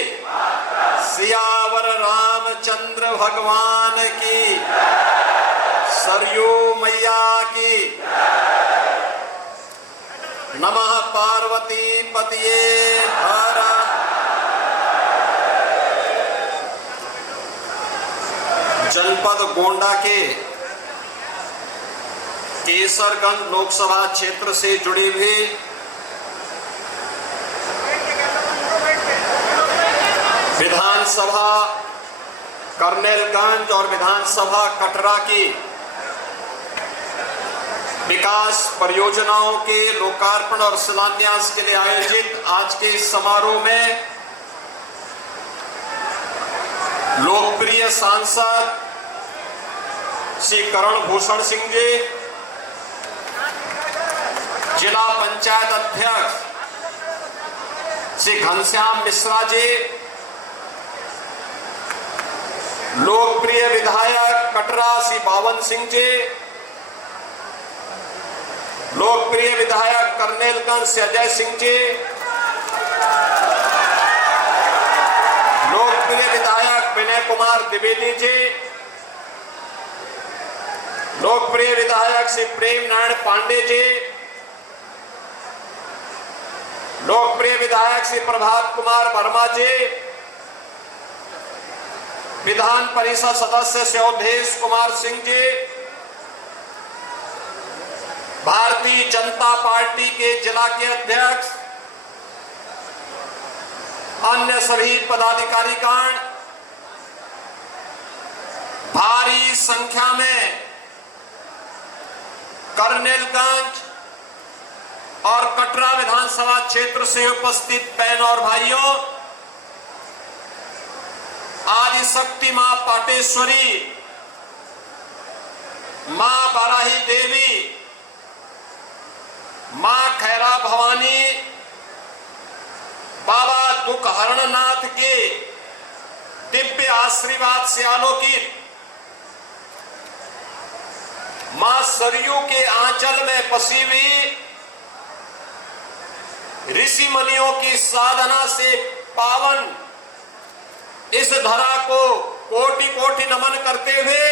सियावर रामचंद्र भगवान की, सरयू मैया की। नमः पार्वती पतिये हर। जनपद गोंडा के केसरगंज लोकसभा क्षेत्र से जुड़ी हुई विधानसभा कर्नेलगंज और विधानसभा कटरा की विकास परियोजनाओं के लोकार्पण और शिलान्यास के लिए आयोजित आज के इस समारोह में लोकप्रिय सांसद श्री करण भूषण सिंह जी, जिला पंचायत अध्यक्ष श्री घनश्याम मिश्रा जी, लोकप्रिय विधायक कटरा श्री बावन सिंह जी, लोकप्रिय विधायक कर्नेलगंज से अजय सिंह जी, लोकप्रिय विधायक विनय कुमार द्विवेदी जी, लोकप्रिय विधायक श्री प्रेम नारायण पांडे जी, लोकप्रिय विधायक श्री प्रभात कुमार वर्मा जी, विधान परिषद सदस्य श्री अवधेश कुमार सिंह जी, भारतीय जनता पार्टी के जिला के अध्यक्ष, अन्य सभी पदाधिकारीगण, भारी संख्या में कर्नेलगंज और कटरा विधानसभा क्षेत्र से उपस्थित बहन और भाइयों, आदि शक्ति मां पाटेश्वरी, मां बाराही देवी, मां खैरा भवानी, बाबा दुख हरणनाथ के दिव्य आशीर्वाद से आलोकित मां सरयू के आंचल में बसी हुई ऋषि मुनियों की साधना से पावन इस धरा को कोटि कोटि नमन करते हुए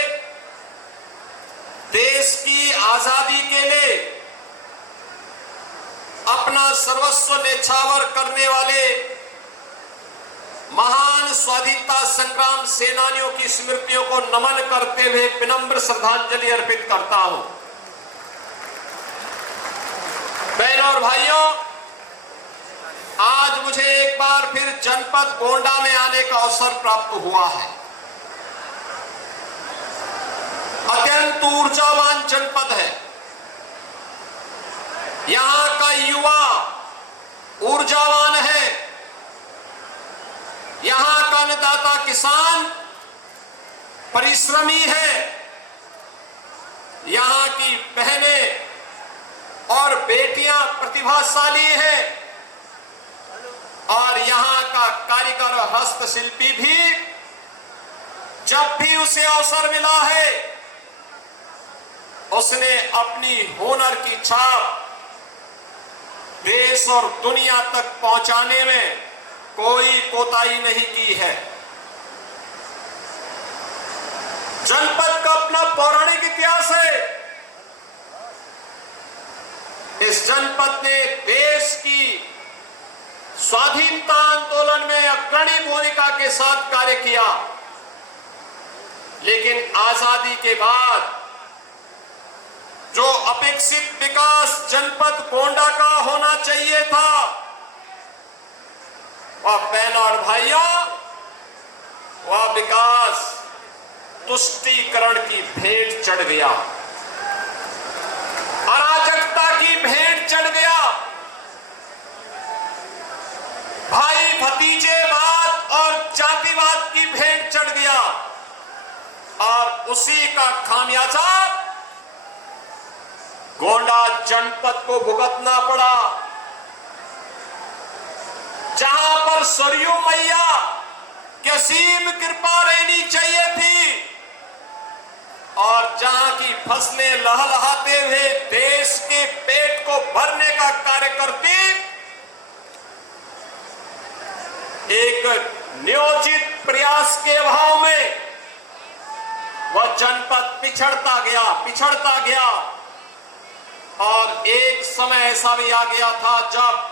देश की आजादी के लिए अपना सर्वस्व न्यौछावर करने वाले महान स्वाधीनता संग्राम सेनानियों की स्मृतियों को नमन करते हुए विनम्र श्रद्धांजलि अर्पित करता हूं। बहनों और भाइयों, आज मुझे एक बार फिर जनपद गोंडा में आने का अवसर प्राप्त हुआ है। अत्यंत ऊर्जावान जनपद है। यहां का युवा ऊर्जावान है। यहां का अन्नदाता किसान परिश्रमी है। यहां की बहनें और बेटियां प्रतिभाशाली हैं और यहाँ का कारीगर और हस्तशिल्पी भी जब भी उसे अवसर मिला है उसने अपनी हुनर की छाप देश और दुनिया तक पहुंचाने में कोई कोताही नहीं की है। जनपद का अपना पौराणिक इतिहास है। इस जनपद ने देश की स्वाधीनता आंदोलन में अग्रणी भूमिका के साथ कार्य किया, लेकिन आजादी के बाद जो अपेक्षित विकास जनपद गोंडा का होना चाहिए था, वह बहनों और भाइयों, वह विकास तुष्टीकरण की भेंट चढ़ गया, अराजकता की भेंट चढ़ गया, भाई भतीजेवाद और जातिवाद की भेंट चढ़ गया। और उसी का खामियाजा गोंडा जनपद को भुगतना पड़ा, जहां पर सरयू मैया की असीम कृपा रहनी चाहिए थी और जहां की फसलें लहलहाते हुए देश के पेट को भरने का कार्य करती, एक नियोजित प्रयास के अभाव में वह जनपद पिछड़ता गया और एक समय ऐसा भी आ गया था जब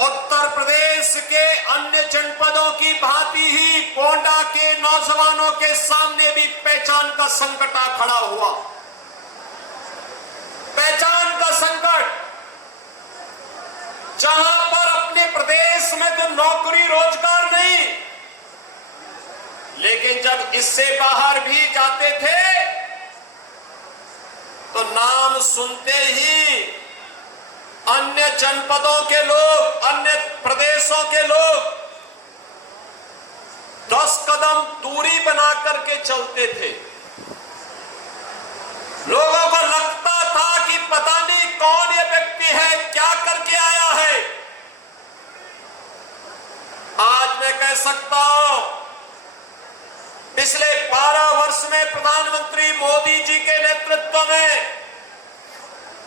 उत्तर प्रदेश के अन्य जनपदों की भांति ही गोंडा के नौजवानों के सामने भी पहचान का संकट आ खड़ा हुआ। पहचान का संकट, जहां पर अपने प्रदेश में तो नौकरी रोजगार नहीं, लेकिन जब इससे बाहर भी जाते थे तो नाम सुनते ही अन्य जनपदों के लोग, अन्य प्रदेशों के लोग 10 कदम दूरी बना करके चलते थे। लोगों को लगता था कि पता नहीं कौन ये व्यक्ति है, क्या करके आया है। आज मैं कह सकता हूं, पिछले 12 वर्ष में प्रधानमंत्री मोदी जी के नेतृत्व में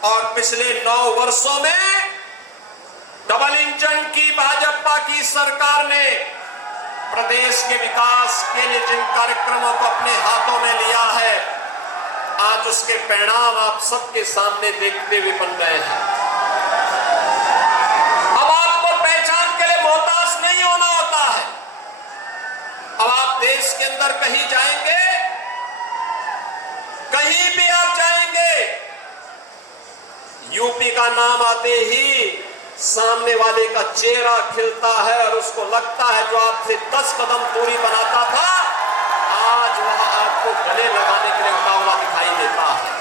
और पिछले 9 वर्षों में डबल इंजन की भाजपा की सरकार ने प्रदेश के विकास के लिए जिन कार्यक्रमों को अपने हाथों में लिया है, आज उसके परिणाम आप सबके सामने देखते हुए बन गए हैं। अब आपको पहचान के लिए मोहताज नहीं होना होता है। अब आप देश के अंदर कहीं जाएंगे, कहीं भी आप जाएंगे, यूपी का नाम आते ही सामने वाले का चेहरा खिलता है और उसको लगता है जो आपसे 10 कदम दूरी बनाता था, आज वह आपको गले लगाने के लिए उतावला दिखाई देता है।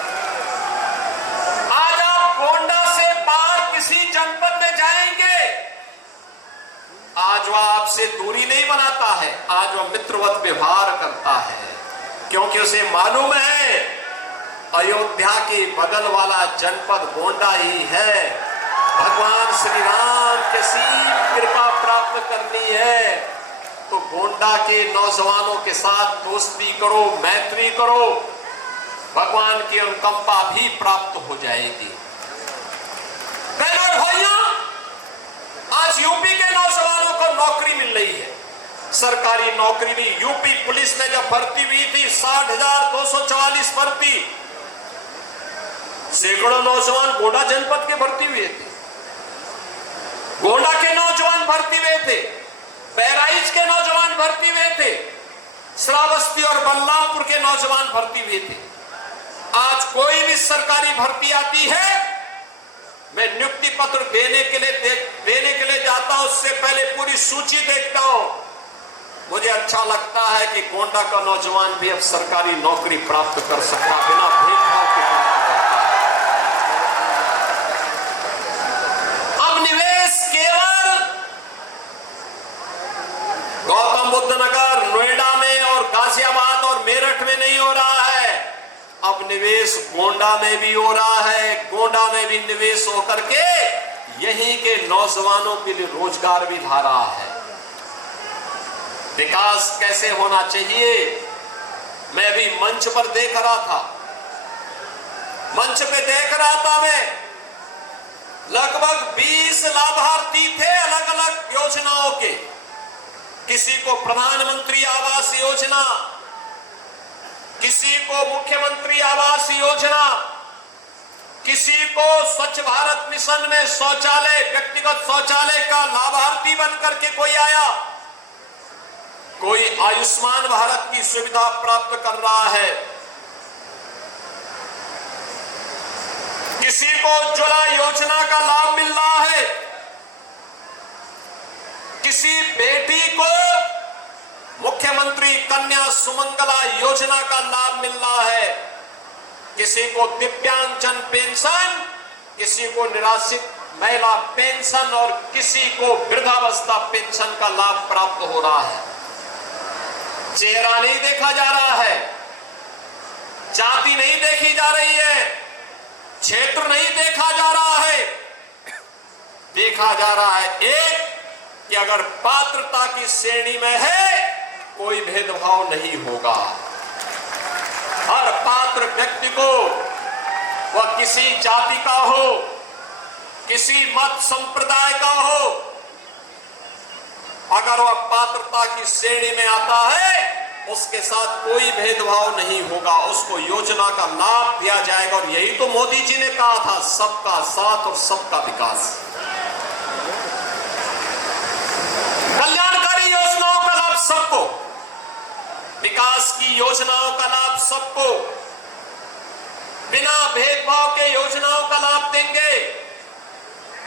आज आप गोंडा से बाहर किसी जनपद में जाएंगे, आज वह आपसे दूरी नहीं बनाता है, आज वह मित्रवत व्यवहार करता है, क्योंकि उसे मालूम है अयोध्या के बगल वाला जनपद गोंडा ही है। भगवान श्री राम की सीम कृपा प्राप्त करनी है तो गोंडा के नौजवानों के साथ दोस्ती करो, मैत्री करो, भगवान की अनुकंपा भी प्राप्त हो जाएगी। भाइयों, आज यूपी के नौजवानों को नौकरी मिल रही है, सरकारी नौकरी भी। यूपी पुलिस में जब भर्ती हुई थी 60,244 भर्ती, सैकड़ों नौजवान गोंडा जनपद के भर्ती हुए थे, गोंडा के नौजवान भर्ती हुए थे, बहराइच के नौजवान भर्ती हुए थे, श्रावस्ती और बलरामपुर के नौजवान भर्ती हुए थे। आज कोई भी सरकारी भर्ती आती है, मैं नियुक्ति पत्र देने के लिए जाता हूं, उससे पहले पूरी सूची देखता हूं। मुझे अच्छा लगता है कि गोंडा का नौजवान भी अब सरकारी नौकरी प्राप्त कर सकता, बिना भेदभाव के प्राप्त करता है। अब निवेश केवल गौतम बुद्ध नगर, नोएडा में और गाजियाबाद और मेरठ में नहीं हो रहा है, अब निवेश गोंडा में भी हो रहा है। गोंडा में भी निवेश होकर के यहीं के नौजवानों के लिए रोजगार भी ला रहा है। विकास कैसे होना चाहिए, मैं भी मंच पर देख रहा था, मंच पे देख रहा था मैं, लगभग 20 लाभार्थी थे अलग अलग योजनाओं के। किसी को प्रधानमंत्री आवास योजना, किसी को मुख्यमंत्री आवास योजना, किसी को स्वच्छ भारत मिशन में शौचालय, व्यक्तिगत शौचालय का लाभार्थी बनकर के कोई आया, कोई आयुष्मान भारत की सुविधा प्राप्त कर रहा है, किसी को उज्ज्वला योजना का लाभ मिल रहा है, किसी बेटी को मुख्यमंत्री कन्या सुमंगला योजना का लाभ मिल रहा है। किसी को दिव्यांगजन पेंशन, किसी को निराश्रित महिला पेंशन और किसी को वृद्धावस्था पेंशन का लाभ प्राप्त हो रहा है। चेहरा नहीं देखा जा रहा है, जाति नहीं देखी जा रही है, क्षेत्र नहीं देखा जा रहा है। देखा जा रहा है एक कि अगर पात्रता की श्रेणी में है कोई भेदभाव नहीं होगा। हर पात्र व्यक्ति को, वह किसी जाति का हो, किसी मत संप्रदाय का हो, अगर वह पात्रता की श्रेणी में आता है उसके साथ कोई भेदभाव नहीं होगा, उसको योजना का लाभ दिया जाएगा। और यही तो मोदी जी ने कहा था, सबका साथ और सबका विकास। कल्याणकारी योजनाओं का लाभ सबको, विकास की योजनाओं का लाभ सबको, बिना भेदभाव के योजनाओं का लाभ देंगे।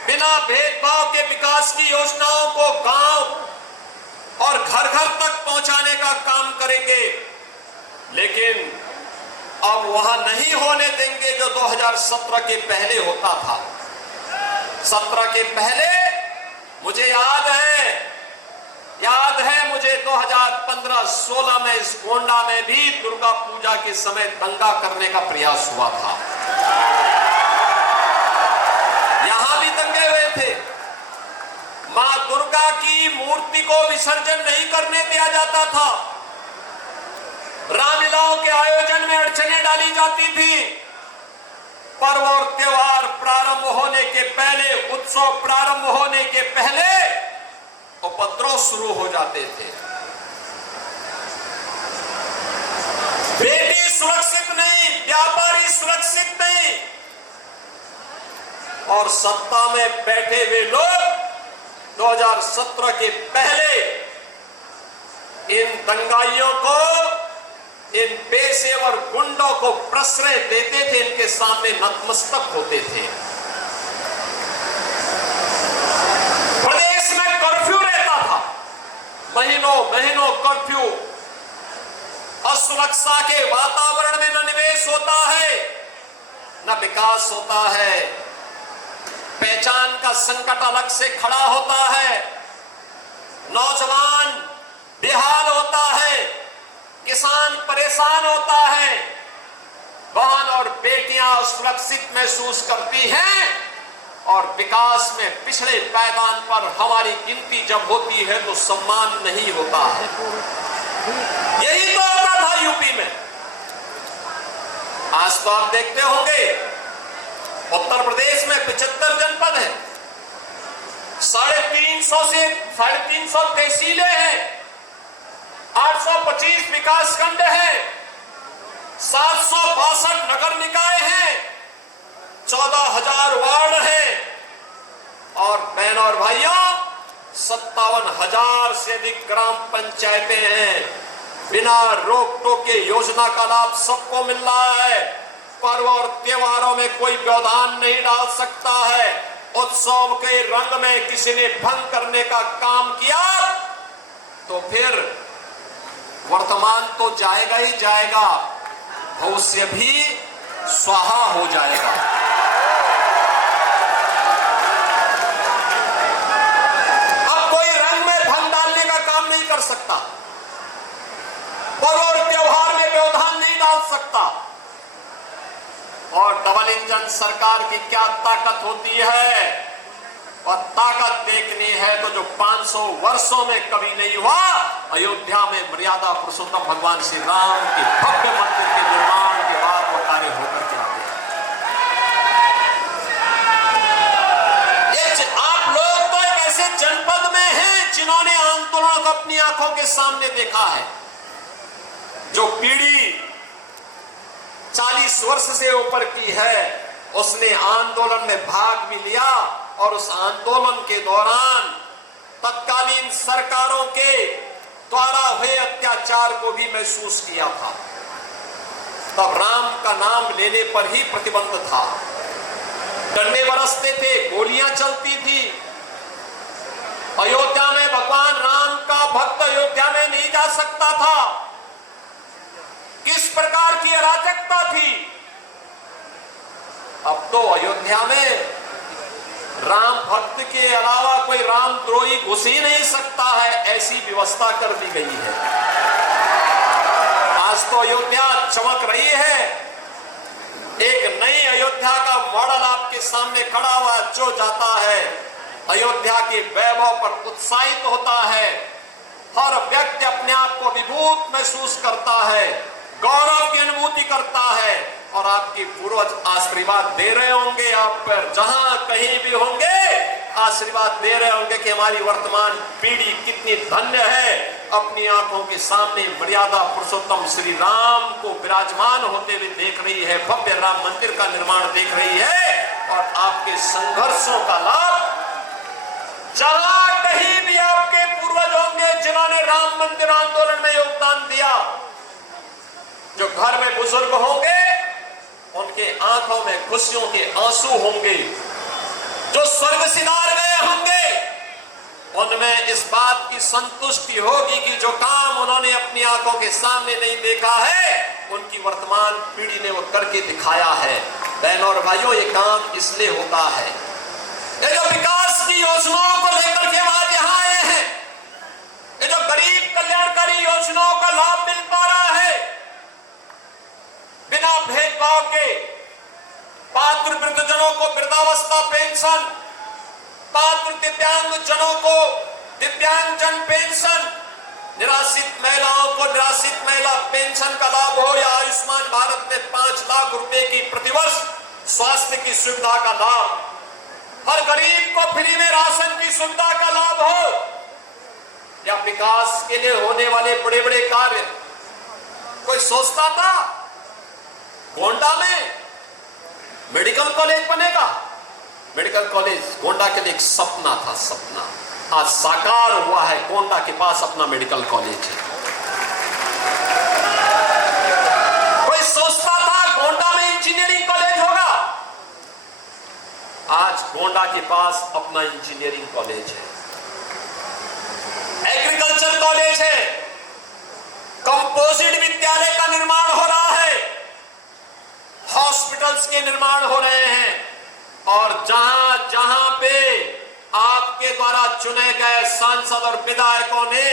बिना भेदभाव के विकास की योजनाओं को गांव और घर घर तक पहुंचाने का काम करेंगे। लेकिन अब वहां नहीं होने देंगे जो 2017 के पहले होता था। 17 के पहले मुझे याद है मुझे 2015-16 में इस गोंडा में भी दुर्गा पूजा के समय दंगा करने का प्रयास हुआ था। यहां भी दंगे हुए थे। मां दुर्गा की मूर्ति को विसर्जन नहीं करने दिया जाता था। रामलीलाओं के आयोजन में अड़चनें डाली जाती थी। पर्व और त्योहार प्रारंभ होने के पहले, उत्सव प्रारंभ होने के पहले उपद्रव शुरू हो जाते थे। बेटी सुरक्षित नहीं, व्यापारी सुरक्षित नहीं, और सत्ता में बैठे हुए लोग 2017 के पहले इन दंगाइयों को, इन पेशेवर गुंडों को प्रश्रय देते थे, इनके सामने नतमस्तक होते थे। प्रदेश में कर्फ्यू रहता था, महीनों कर्फ्यू। असुरक्षा के वातावरण में न निवेश होता है, न विकास होता है। पहचान का संकट अलग से खड़ा होता है। नौजवान बेहाल होता है, किसान परेशान होता है, बहन और बेटियां सुरक्षित महसूस करती हैं, और विकास में पिछड़े पायदान पर हमारी गिनती जब होती है तो सम्मान नहीं होता है। यही तो होता था यूपी में। आज तो आप देखते होंगे उत्तर प्रदेश में 75 जनपद है, 350 तहसीलें हैं, 825 विकास खंड है, 762 नगर निकाय हैं, 14,000 वार्ड हैं, और बहन और भाइयों 57,000 से अधिक ग्राम पंचायतें हैं। बिना रोक टोक के योजना का लाभ सबको मिल रहा है। पर्व और त्योहारों में कोई व्यवधान नहीं डाल सकता है। उत्सव के रंग में किसी ने भंग करने का काम किया तो फिर वर्तमान तो जाएगा ही जाएगा, भविष्य भी स्वाहा हो जाएगा। अब कोई रंग में भंग डालने का काम नहीं कर सकता, पर्व और त्योहार में व्यवधान नहीं डाल सकता। और डबल इंजन सरकार की क्या ताकत होती है, और ताकत देखनी है तो जो 500 वर्षों में कभी नहीं हुआ, अयोध्या में मर्यादा पुरुषोत्तम भगवान श्री राम के भव्य मंदिर के निर्माण के बाद वो कार्य होकर के आते हैं। आप लोग तो एक ऐसे जनपद में हैं जिन्होंने आंदोलन को अपनी आंखों के सामने देखा है। जो पीढ़ी 40 वर्ष से ऊपर की है उसने आंदोलन में भाग भी लिया, और उस आंदोलन के दौरान तत्कालीन सरकारों के द्वारा हुए अत्याचार को भी महसूस किया था। तब राम का नाम लेने पर ही प्रतिबंध था, डंडे बरसते थे, गोलियां चलती थी। अयोध्या में भगवान राम का भक्त अयोध्या में नहीं जा सकता था, किस प्रकार की अराजकता थी। अब तो अयोध्या में राम भक्त के अलावा कोई रामद्रोही घुस ही नहीं सकता है, ऐसी व्यवस्था कर दी गई है। आज तो अयोध्या चमक रही है, एक नई अयोध्या का मॉडल आपके सामने खड़ा हुआ, जो जाता है अयोध्या के वैभव पर उत्साहित होता है। हर व्यक्ति अपने आप को विभूत महसूस करता है, गौरव की अनुभूति करता है, और आपके पूर्वज आशीर्वाद दे रहे होंगे आप पर, जहां कहीं भी होंगे आशीर्वाद दे रहे होंगे कि हमारी वर्तमान पीढ़ी कितनी धन्य है, अपनी आंखों के सामने मर्यादा पुरुषोत्तम श्री राम को विराजमान होते हुए देख रही है, भव्य राम मंदिर का निर्माण देख रही है। और आपके संघर्षों का लाभ जहां कहीं भी आपके पूर्वज होंगे जिन्होंने राम मंदिर आंदोलन में योगदान दिया, जो घर में बुजुर्ग होंगे उनके आंखों में खुशियों के आंसू होंगे, जो स्वर्ग सिधार गए होंगे उनमें इस बात की संतुष्टि होगी कि जो काम उन्होंने अपनी आंखों के सामने नहीं देखा है, उनकी वर्तमान पीढ़ी ने वो करके दिखाया है। बहनों और भाइयों, ये काम इसलिए होता है, ये जो विकास की योजनाओं को लेकर के आज यहाँ आए हैं, ये जो गरीब कल्याणकारी योजनाओं का लाभ मिल पा रहा है बिना भेदभाव के, पात्र वृद्धजनों को वृद्धावस्था पेंशन, पात्र दिव्यांग जनों को दिव्यांगजन पेंशन, निराश्रित महिलाओं को निराश्रित महिला पेंशन का लाभ हो, या आयुष्मान भारत में 5 लाख रुपए की प्रतिवर्ष स्वास्थ्य की सुविधा का लाभ, हर गरीब को फ्री में राशन की सुविधा का लाभ हो, या विकास के लिए होने वाले बड़े बड़े कार्य। कोई सोचता था गोंडा में मेडिकल कॉलेज बनेगा? मेडिकल कॉलेज गोंडा के लिए एक सपना था, सपना आज साकार हुआ है। गोंडा के पास अपना मेडिकल कॉलेज है। कोई सोचता था गोंडा में इंजीनियरिंग कॉलेज होगा? आज गोंडा के पास अपना इंजीनियरिंग कॉलेज है, एग्रीकल्चर कॉलेज है, कंपोजिट विद्यालय का निर्माण हो रहा है, हॉस्पिटल्स के निर्माण हो रहे हैं, और जहां जहां पे आपके द्वारा चुने गए सांसद और विधायकों ने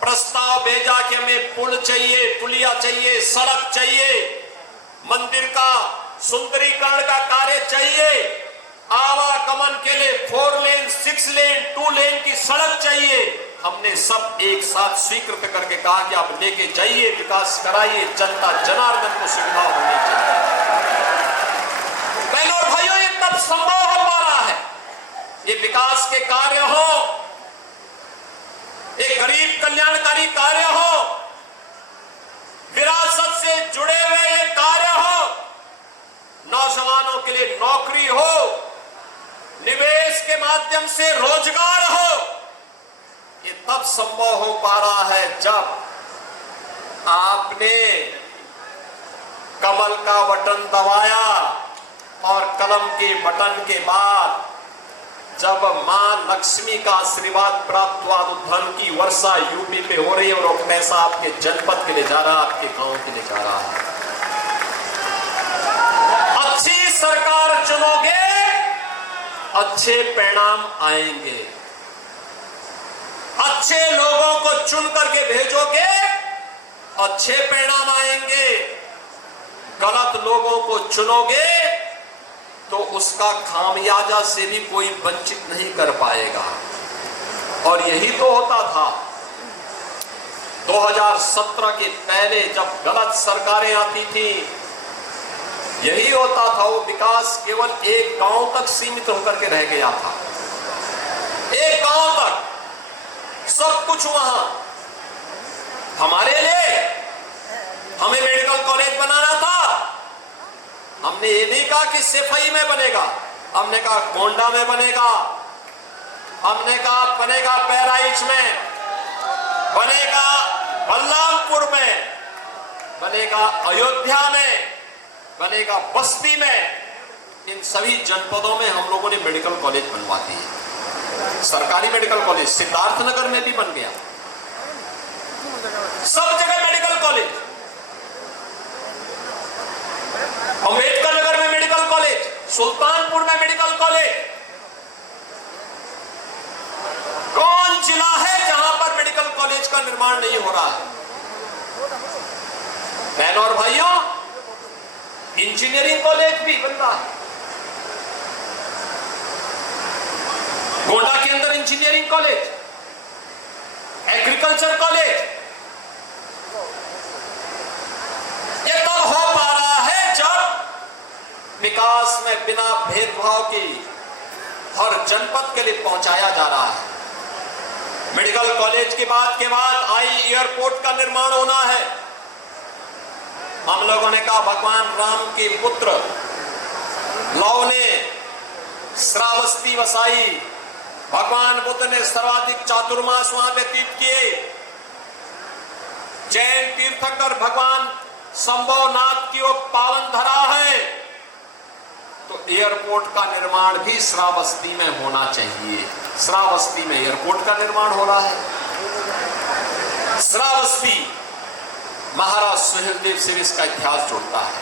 प्रस्ताव भेजा कि हमें पुल चाहिए, पुलिया चाहिए, सड़क चाहिए, मंदिर का सुंदरीकरण का कार्य चाहिए, आवागमन के लिए 4 लेन 6 लेन 2 लेन की सड़क चाहिए, हमने सब एक साथ स्वीकृत करके कहा कि आप लेके जाइए, विकास कराइए, जनता जनार्दन को सुविधा होनी चाहिए। बहनों और भाइयों, ये तब संभव हो पा रहा है, ये विकास के कार्य हो, एक गरीब कल्याणकारी कार्य हो, विरासत से जुड़े हुए ये कार्य हो, नौजवानों के लिए नौकरी हो, निवेश के माध्यम से रोजगार हो, ये तब संभव हो पा रहा है जब आपने कमल का बटन दबाया, और कलम के बटन के बाद जब मां लक्ष्मी का आशीर्वाद प्राप्त हुआ, तो धन की वर्षा यूपी पे हो रही है, और वो पैसा आपके जनपद के लिए जा रहा है, आपके गांव के लिए जा रहा है। अच्छी सरकार चुनोगे, अच्छे परिणाम आएंगे, अच्छे लोगों को चुन करके भेजोगे, अच्छे परिणाम आएंगे, गलत लोगों को चुनोगे तो उसका खामियाजा से भी कोई वंचित नहीं कर पाएगा। और यही तो होता था 2017 के पहले जब गलत सरकारें आती थी, यही होता था, वो विकास केवल एक गांव तक सीमित होकर के रह गया था, एक गांव तक सब कुछ वहां। हमारे लिए हमें मेडिकल कॉलेज बनाना था, हमने ये नहीं कहा कि सिफई में बनेगा, हमने कहा गोंडा में बनेगा, हमने कहा बनेगा बहराइच में, बनेगा बलरामपुर में, बनेगा अयोध्या में, बनेगा बस्ती में। इन सभी जनपदों में हम लोगों ने मेडिकल कॉलेज बनवा दिए। सरकारी मेडिकल कॉलेज सिद्धार्थनगर में भी बन गया, सब जगह मेडिकल कॉलेज, अंबेडकर नगर में मेडिकल कॉलेज, सुल्तानपुर में मेडिकल कॉलेज। कौन जिला है जहां पर मेडिकल कॉलेज का निर्माण नहीं हो रहा है? बहनों और भाइयों, इंजीनियरिंग कॉलेज भी बन रहा है। गोंडा के अंदर इंजीनियरिंग कॉलेज, एग्रीकल्चर कॉलेज, ये तब हो पा रहा है जब विकास में बिना भेदभाव के हर जनपद के लिए पहुंचाया जा रहा है। मेडिकल कॉलेज के बाद आई एयरपोर्ट का निर्माण होना है। हम लोगों ने कहा भगवान राम के पुत्र लव ने श्रावस्ती वसाई, भगवान बुद्ध ने सर्वाधिक चातुर्मास वहां व्यतीत किए, जैन तीर्थंकर भगवान संभवनाथ की वो पावन धरा है, तो एयरपोर्ट का निर्माण भी श्रावस्ती में होना चाहिए। श्रावस्ती में एयरपोर्ट का निर्माण हो रहा है। श्रावस्ती महाराज सुहेलदेव से इसका इतिहास जुड़ता है।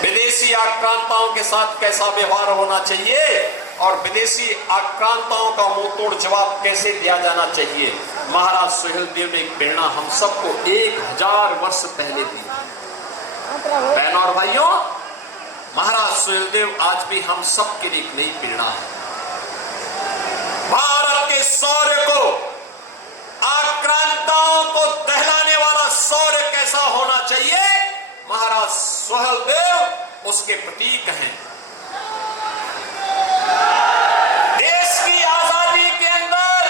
विदेशी आक्रांताओं के साथ कैसा व्यवहार होना चाहिए और विदेशी आक्रांताओं का मुंह तोड़ जवाब कैसे दिया जाना चाहिए, महाराज सुहेलदेव ने एक प्रेरणा हम सबको 1000 वर्ष पहले दी। बहनों और भाइयों, महाराज सुहेलदेव आज भी हम सब के लिए एक नई प्रेरणा है। भारत के शौर्य को, आक्रांताओं को दहलाने वाला शौर्य कैसा होना चाहिए, महाराज सुहेलदेव उसके प्रतीक हैं। देश की आजादी के अंदर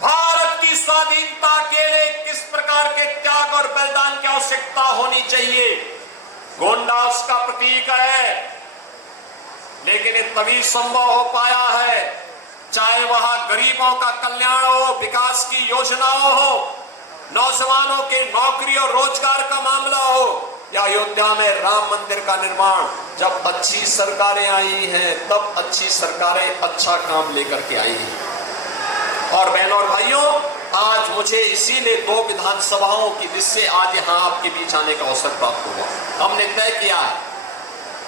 भारत की स्वाधीनता के लिए किस प्रकार के त्याग और बलिदान की आवश्यकता होनी चाहिए, गोंडा उसका प्रतीक है। लेकिन ये तभी संभव हो पाया है चाहे वहां गरीबों का कल्याण हो, विकास की योजनाओं हो, नौजवानों के नौकरी और रोजगार का मामला हो, या अयोध्या में राम मंदिर का निर्माण। जब अच्छी सरकारें आई हैं तब अच्छी सरकारें अच्छा काम लेकर के आई हैं। और बहनों और भाइयों, आज मुझे इसीलिए 2 विधानसभाओं की जिससे आज यहां आपके बीच आने का अवसर प्राप्त हुआ। हमने तय किया है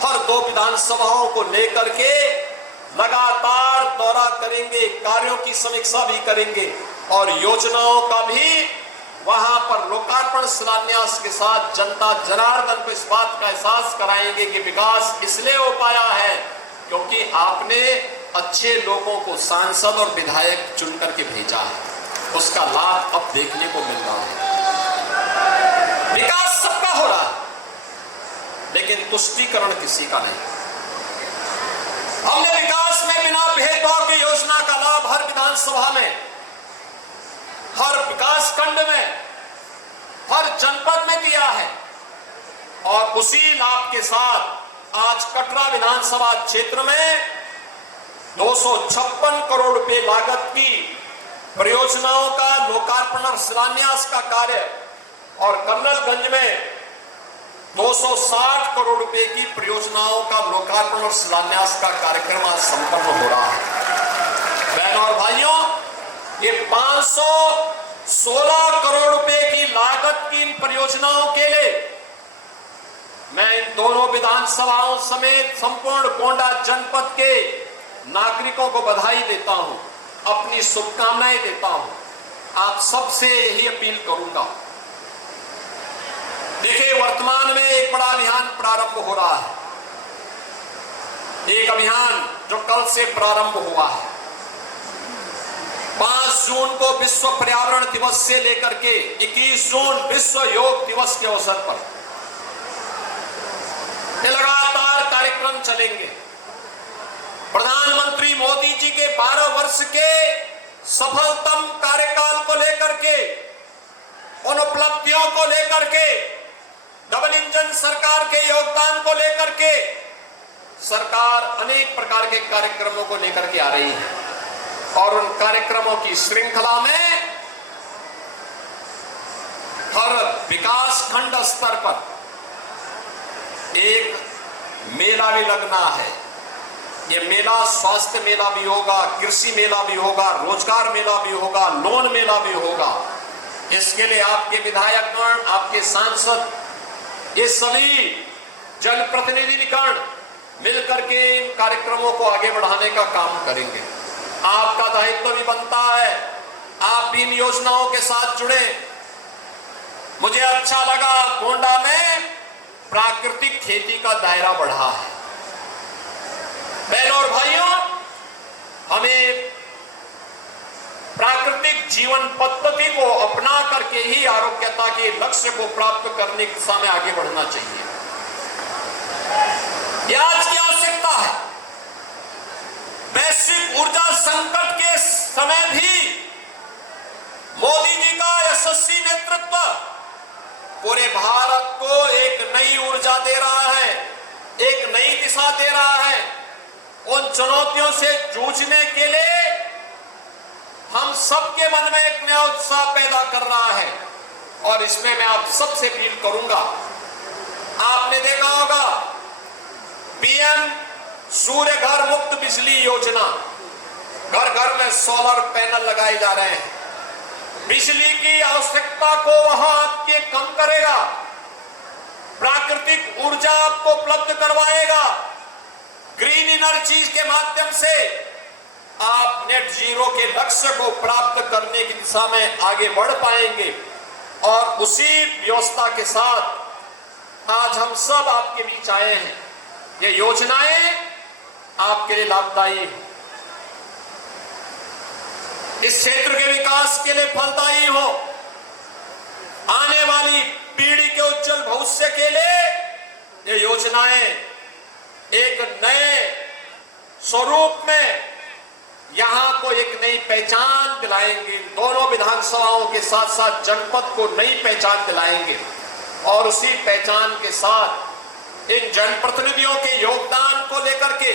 हर 2 विधानसभाओं को लेकर के लगातार दौरा करेंगे, कार्यों की समीक्षा भी करेंगे और योजनाओं का भी वहां पर लोकार्पण शिलान्यास के साथ जनता जनार्दन को इस बात का एहसास कराएंगे कि विकास इसलिए हो पाया है क्योंकि आपने अच्छे लोगों को सांसद और विधायक चुन करके भेजा है। उसका लाभ अब देखने को मिल रहा है। विकास सबका हो रहा है लेकिन तुष्टीकरण किसी का नहीं। हमने विकास में बिना भेदभाव की योजना का लाभ हर विधानसभा में, हर विकास खंड में, हर जनपद में दिया है और उसी लाभ के साथ आज कटरा विधानसभा क्षेत्र में 256 करोड़ रुपए लागत की परियोजनाओं का लोकार्पण और शिलान्यास का कार्य और कर्नलगंज में 260 करोड़ रुपए की परियोजनाओं का लोकार्पण और शिलान्यास का कार्यक्रम आज संपन्न हो रहा है। बहनों और भाइयों, ये 516 करोड़ रुपए की लागत की इन परियोजनाओं के लिए मैं इन दोनों विधानसभाओं समेत संपूर्ण गोंडा जनपद के नागरिकों को बधाई देता हूं, अपनी शुभकामनाएं देता हूं। आप सबसे यही अपील करूंगा, देखिए वर्तमान में एक बड़ा अभियान प्रारंभ हो रहा है। एक अभियान जो कल से प्रारंभ हुआ है। 5 जून को विश्व पर्यावरण दिवस से लेकर के 21 जून विश्व योग दिवस के अवसर पर लगातार कार्यक्रम चलेंगे। प्रधानमंत्री मोदी जी के 12 वर्ष के सफलतम कार्यकाल को लेकर के, उन उपलब्धियों को लेकर के, डबल इंजन सरकार के योगदान को लेकर के सरकार अनेक प्रकार के कार्यक्रमों को लेकर के आ रही है और उन कार्यक्रमों की श्रृंखला में हर विकास खंड स्तर पर एक मेला भी लगना है। ये मेला स्वास्थ्य मेला भी होगा, कृषि मेला भी होगा, रोजगार मेला भी होगा, लोन मेला भी होगा इसके लिए आपके विधायकगण, आपके सांसद, ये सभी जनप्रतिनिधिगण मिलकर के इन कार्यक्रमों को आगे बढ़ाने का काम करेंगे। आपका दायित्व भी बनता है, आप भी इन योजनाओं के साथ जुड़े। मुझे अच्छा लगा गोंडा में प्राकृतिक खेती का दायरा बढ़ा है। बहनों और भाइयों, हमें प्राकृतिक जीवन पद्धति को अपना करके ही आरोग्यता के लक्ष्य को प्राप्त करने की दिशा में आगे बढ़ना चाहिए। यह आज की आवश्यकता है। वैश्विक ऊर्जा संकट के समय भी मोदी जी का यशस्वी नेतृत्व पूरे भारत को एक नई ऊर्जा दे रहा है, एक नई दिशा दे रहा है। उन चुनौतियों से जूझने के लिए हम सबके मन में एक नया उत्साह पैदा कर रहा है। और इसमें मैं आप सबसे अपील करूंगा, आपने देखा होगा पीएम सूर्य घर मुक्त बिजली योजना, घर घर में सोलर पैनल लगाए जा रहे हैं। बिजली की आवश्यकता को वहां आपके कम करेगा, प्राकृतिक ऊर्जा आपको उपलब्ध करवाएगा। ग्रीन एनर्जी के माध्यम से आप नेट जीरो के लक्ष्य को प्राप्त करने की दिशा में आगे बढ़ पाएंगे। और उसी व्यवस्था के साथ आज हम सब आपके बीच आए हैं। ये योजनाएं आपके लिए लाभदायी हैं, इस क्षेत्र के विकास के लिए फलदायी हो, आने वाली पीढ़ी के उज्जवल भविष्य के लिए ये योजनाएं एक नए स्वरूप में यहां को एक नई पहचान दिलाएंगे। दोनों विधानसभाओं के साथ साथ जनपद को नई पहचान दिलाएंगे। और उसी पहचान के साथ इन जनप्रतिनिधियों के योगदान को लेकर के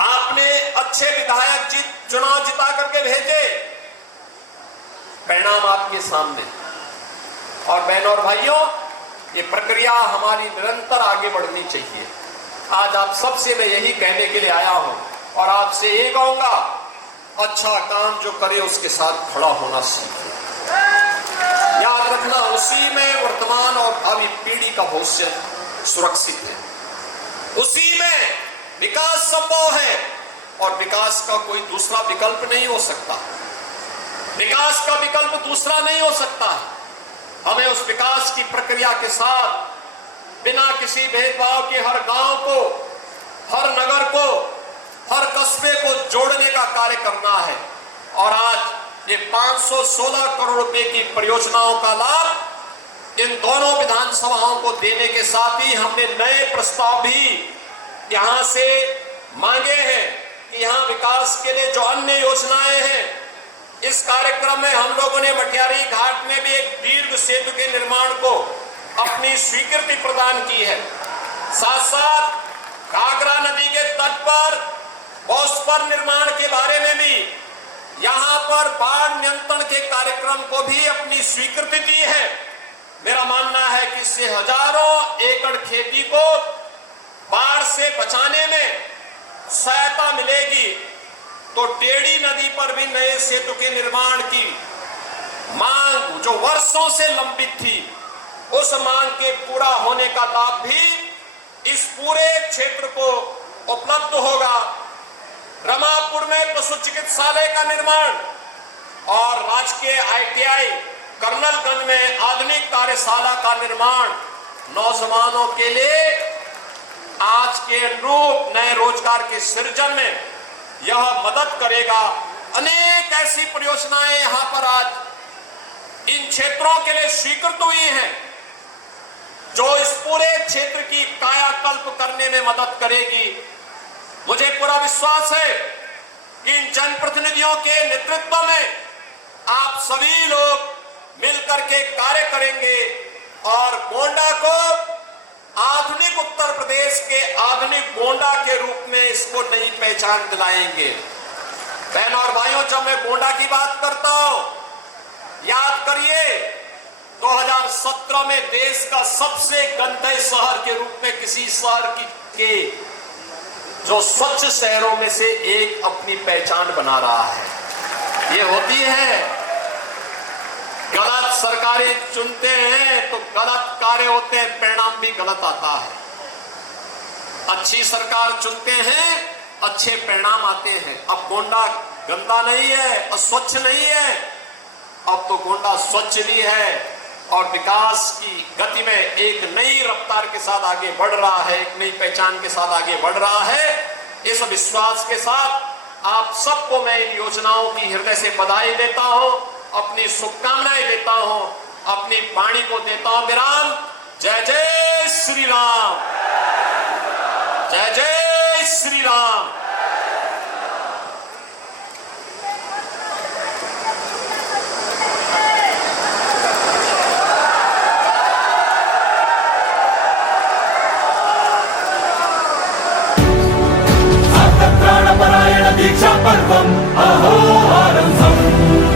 आपने अच्छे विधायक चुनाव जिता करके भेजे, परिणाम आपके सामने। और बहनों और भाइयों, ये प्रक्रिया हमारी निरंतर आगे बढ़नी चाहिए। आज आप सबसे मैं यही कहने के लिए आया हूं और आपसे ये कहूंगा, अच्छा काम जो करे उसके साथ खड़ा होना सीखिए। याद रखना, उसी में वर्तमान और भावी पीढ़ी का भविष्य सुरक्षित है, उसी में विकास संभव है। और विकास का कोई दूसरा विकल्प नहीं हो सकता, विकास का विकल्प दूसरा नहीं हो सकता। हमें उस विकास की प्रक्रिया के साथ बिना किसी भेदभाव के हर गांव को, हर नगर को, हर कस्बे को जोड़ने का कार्य करना है। और आज ये 516 करोड़ रुपए की परियोजनाओं का लाभ इन दोनों विधानसभाओं को देने के साथ ही हमने नए प्रस्ताव भी यहां से मांगे हैं कि यहां विकास के लिए जो अन्य योजनाएं हैं, इस कार्यक्रम में हम लोगों ने मटियारी घाट में भी एक दीर्घ सेतु के निर्माण को अपनी स्वीकृति प्रदान की है। साथ साथ घाघरा नदी के तट पर बॉस्पर निर्माण के बारे में भी यहां पर बाढ़ नियंत्रण के कार्यक्रम को भी अपनी स्वीकृति दी है। मेरा मानना है कि इससे हजारों एकड़ खेती को बाढ़ से बचाने में सहायता मिलेगी। तो टेढ़ी नदी पर भी नए सेतु के निर्माण की मांग जो वर्षों से लंबित थी, उस मांग के पूरा होने का लाभ भी इस पूरे क्षेत्र को उपलब्ध होगा। रमापुर में पशु चिकित्सालय का निर्माण और राजकीय ITI कर्नलगंज में आधुनिक कार्यशाला का निर्माण नौजवानों के लिए आज के अनुरूप नए रोजगार के सृजन में यह मदद करेगा। अनेक ऐसी परियोजनाएं यहां पर आज इन क्षेत्रों के लिए स्वीकृत हुई हैं, जो इस पूरे क्षेत्र की कायाकल्प करने में मदद करेगी। मुझे पूरा विश्वास है कि इन जनप्रतिनिधियों के नेतृत्व में आप सभी लोग मिलकर के कार्य करेंगे और गोंडा को आधुनिक उत्तर प्रदेश के आधुनिक गोंडा के रूप में इसको नई पहचान दिलाएंगे। बहनों और भाइयों, जब मैं गोंडा की बात करता हूं, याद करिए 2017 में देश का सबसे गंदे शहर के रूप में किसी शहर के जो स्वच्छ शहरों में से एक अपनी पहचान बना रहा है। ये होती है गलत सरकारें चुनते हैं तो गलत कार्य होते हैं, परिणाम भी गलत आता है। अच्छी सरकार चुनते हैं, अच्छे परिणाम आते हैं। अब गोंडा गंदा नहीं है, अस्वच्छ नहीं है, अब तो गोंडा स्वच्छ भी है और विकास की गति में एक नई रफ्तार के साथ आगे बढ़ रहा है, एक नई पहचान के साथ आगे बढ़ रहा है। इस विश्वास के साथ आप सबको मैं इन योजनाओं की हृदय से बधाई देता हूं, अपनी शुभकामनाएं देता हूं, अपनी वाणी को देता हूं विराम। जय जय श्री राम, जय जय श्री राम। प्राणपरायण दीक्षा पर्वम् अहो आरम्भम्।